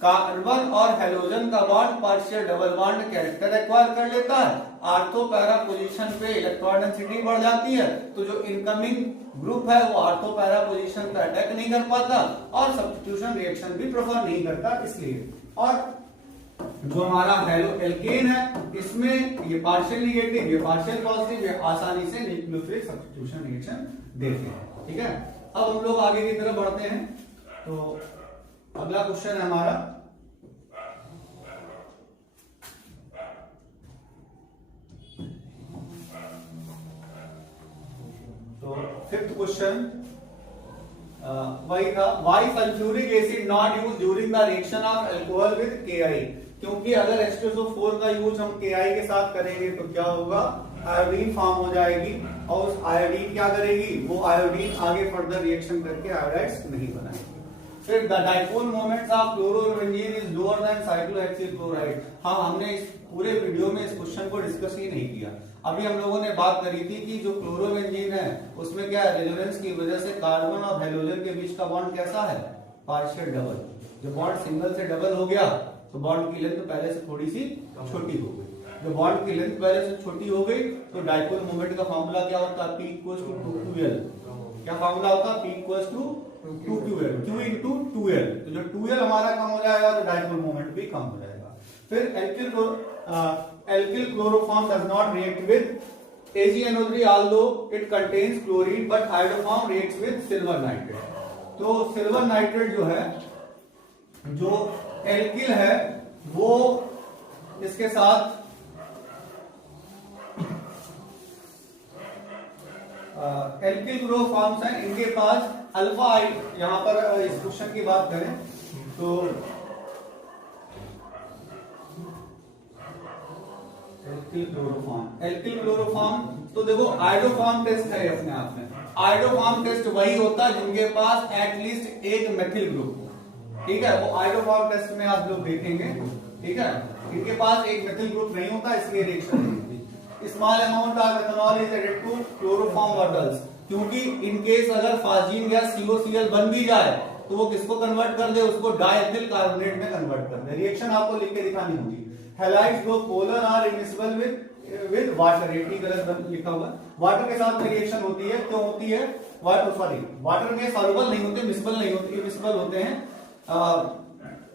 कार्बन और हेलोजन का bond partial double bond character acquire कर लेता है। आर्थो पैरा पोजीशन पे इलेक्ट्रॉन डेंसिटी बढ़ जाती है, तो जो इनकमिंग ग्रुप है वो आर्थो पैरा पोजीशन पे अटैक नहीं कर पाता और सब्स्टिट्यूशन रिएक्शन भी प्रेफर नहीं करता, इसलिए। और जो हमारा हेलोएल्केन है, इसमें ये पार्शियल निगेटिव, ये पार्शियल पॉजिटिव, ये आसानी से न्यूक्लियोफिलिक सब्स्टिट्यूशन रिएक्शन देते हैं, ठीक है। अब हम लोग आगे की तरफ बढ़ते हैं, तो अगला क्वेश्चन है हमारा, तो फिफ्थ क्वेश्चन वही था, why sulphuric acid not use during the reaction of alcohol with KI। क्योंकि अगर H2SO4 का यूज हम KI के साथ करेंगे तो क्या होगा, आयोडीन फॉर्म हो जाएगी, और उस आयोडीन क्या करेगी, वो आयोडीन आगे फर्दर रिएक्शन करके आयोडाइड्स नहीं बनाएगी। फिर the dipole moments of chlorobenzene is lower than cyclohexyl chloride. हाँ, हमने इस पूरे वीडियो में इस क्वेश्चन को डिस्कस ही नहीं किया। अभी हम लोगों ने बात करी थी कि जो क्लोरोबेंजीन है उसमें क्या है, रेजोनेंस की वजह से कार्बन और हेलोजन के बीच का बॉन्ड कैसा है, पार्शियल डबल। जब बॉन्ड सिंगल से डबल हो गया तो बॉन्ड की लेंथ पहले से थोड़ी सी छोटी हो गई। जब बॉन्ड की लेंथ पहले से छोटी हो गई तो डाइपोल मोमेंट का फॉर्मूला क्या होता है, P इक्वल्स टू 2L। क्या फॉर्मूला होता है, P equals to 2QL, Q into 2L। तो जो 2L हमारा कम हो जाएगा तो डाइपोल मोमेंट भी कम हो जाएगा। फिर alkyl chloroform does not react with AgNO3 although it contains chlorine, but iodoform reacts with silver nitrate। तो सिल्वर नाइट्रेट जो है, जो एल्किल है, वो इसके साथ एल्किल क्लोरोफॉर्म्स हैं, इनके पास अल्फा, यहां पर इस क्वेश्चन की बात करें तो एल्किल क्लोरोफॉर्म, तो देखो आयोडोफॉर्म टेस्ट है अपने आप में। आयोडोफॉर्म टेस्ट वही होता है जिनके पास एटलीस्ट एक मेथिल ग्रुप हो, ठीक है, वो आयोडोफॉर्म टेस्ट में आप लोग देखेंगे, ठीक है। इनके पास एक मेथिल ग्रुप नहीं होता, इसलिए रिएक्शन नहीं होती। Small amount of ethanol is added to chloroform bottles, क्योंकि इन केस अगर फास्जीन गैस COCl बन भी जाए तो वो किसको कन्वर्ट कर दे, उसको डाइएथिल कार्बोनेट में कन्वर्ट कर दे। रिएक्शन आपको लिख के दिखानी होगी। Halides though polar are immiscible with water, ये गलत लिखा हुआ, वाटर के साथ में रिएक्शन होती है, क्यों होती है, वाटर में सॉल्युबल नहीं होते, मिसिबल नहीं होते, इमिसिबल होते हैं।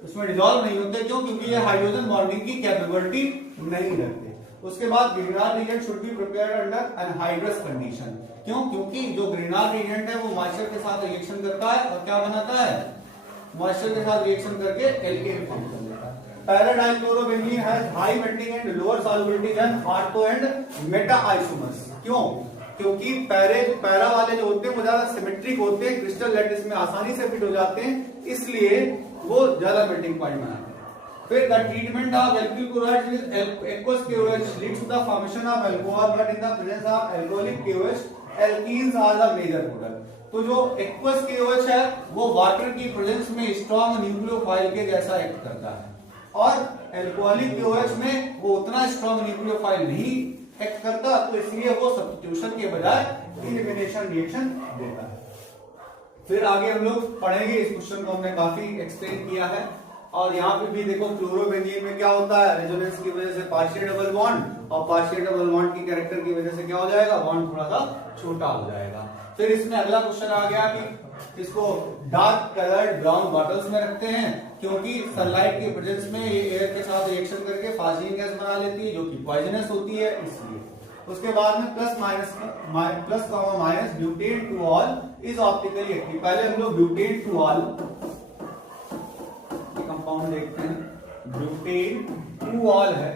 उसमें डिसॉल्व नहीं होते। क्यों? क्योंकि ये हाइड्रोजन बॉन्डिंग की कैपेबिलिटी नहीं रखते। उसके बाद Grignard reagent should be prepared under anhydrous condition. क्यों? क्योंकि जो ग्रिग्नार्ड रिएजेंट है वो मॉइस्चर के साथ रिएक्शन करता है और क्या बनाता है? मॉइस्चर के साथ रिएक्शन करके एल्केन फॉर्म कर देता है। Paradichlorobenzene has high melting and lower solubility than ortho and meta isomers. क्यों? क्योंकि पैरा वाले जो होते हैं वो ज्यादा सिमेट्रिक होते हैं, क्रिस्टल लैटिस में आसानी से फिट हो जाते हैं, इसलिए वो ज्यादा मेल्टिंग पॉइंट बनाते हैं। फिर the treatment of alkyl chloride with aqueous KOH leads to the formation of alcohol, but in the presence of alcoholic KOH alkenes are the major product. तो जो एक्वस KOH है वो वाटर की प्रेजेंस में स्ट्रॉन्ग न्यूक्लियोफाइल के जैसा एक्ट करता है, और अल्कोहलिक KOH में वो उतना स्ट्रॉन्ग न्यूक्लियोफाइल नहीं एक्ट करता, तो इसलिए वो सब्स्टिट्यूशन के बजाय एलिमिनेशन रिएक्शन देता है। फिर आगे हम लोग पढ़ेंगे, इस क्वेश्चन को हमने काफी एक्सप्लेन किया है। और यहाँ पे भी देखो क्लोरोबेंजीन में क्या होता है, रेजोनेंस की वजह से पार्शियल डबल बॉन्ड, और पार्शियल डबल बॉन्ड की कैरेक्टर की वजह से क्या हो जाएगा, बॉन्ड थोड़ा सा छोटा हो जाएगा। फिर इसमें अगला क्वेश्चन आ गया कि इसको डार्क कलर्ड ब्राउन बॉटल्स में रखते हैं, क्योंकि सनलाइट की प्रेजेंस में ये एयर के साथ रिएक्शन करके फास्फिन गैस बना लेती है जो कि पॉइजनस होती है, इसलिए। उसके बाद में plus minus butane two all is optically active. पहले हम लोग ब्यूटेन टू ऑल कंपाउंड देखते हैं। ब्यूटेन टू ऑल है,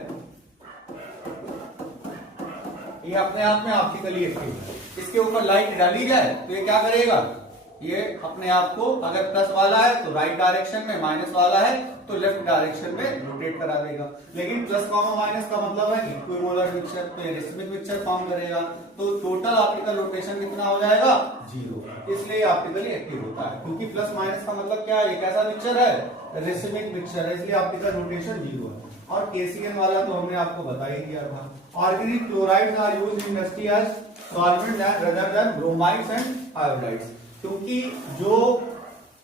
ये अपने आप में ऑप्टिकली एक्टिव है। इसके ऊपर लाइट डाली जाए तो ये क्या करेगा, ये अपने आप को अगर प्लस वाला है तो राइट डायरेक्शन में, माइनस वाला है तो लेफ्ट डायरेक्शन में रोटेट करा देगा। लेकिन प्लस कॉमा माइनस का मतलब है इक्विमोलर मिक्सचर पे रेसिमिक मिक्सचर फॉर्म करेगा, तो टोटल ऑप्टिकल रोटेशन कितना हो जाएगा, 0। इसलिए ऑप्टिकली एक्टिव होता है, क्योंकि प्लस माइनस का मतलब क्या है, एक ऐसा मिक्सचर है, रेसिमिक मिक्सचर है, इसलिए ऑप्टिकल रोटेशन 0 है। और KCl वाला तो हमने आपको बता ही दिया था। Organic chlorides are used in industry as solvent rather than bromides and iodides, क्योंकि जो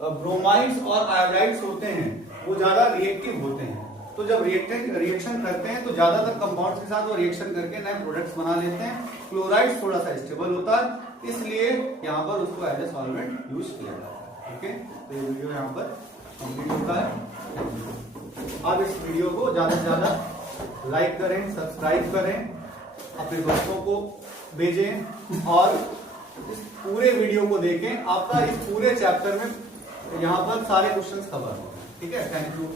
ब्रोमाइड्स और आयोडाइड्स होते हैं वो ज्यादा रिएक्टिव होते हैं, तो जब रिएक्शन करते हैं तो ज्यादातर कंपाउंड्स के साथ वो रिएक्शन करके नए प्रोडक्ट्स बना लेते हैं। क्लोराइड्स थोड़ा सा स्टेबल होता है, इसलिए यहाँ पर उसको एज ए सॉल्वेंट यूज किया जाता है। ठीक है, तो ये वीडियो यहाँ पर कंप्लीट होता है। अब इस वीडियो को ज्यादा से ज्यादा लाइक करें, सब्सक्राइब करें, अपने दोस्तों को भेजें और इस पूरे वीडियो को देखें। आपका इस पूरे चैप्टर में यहाँ पर सारे क्वेश्चंस कवर होंगे। ठीक है, थैंक यू।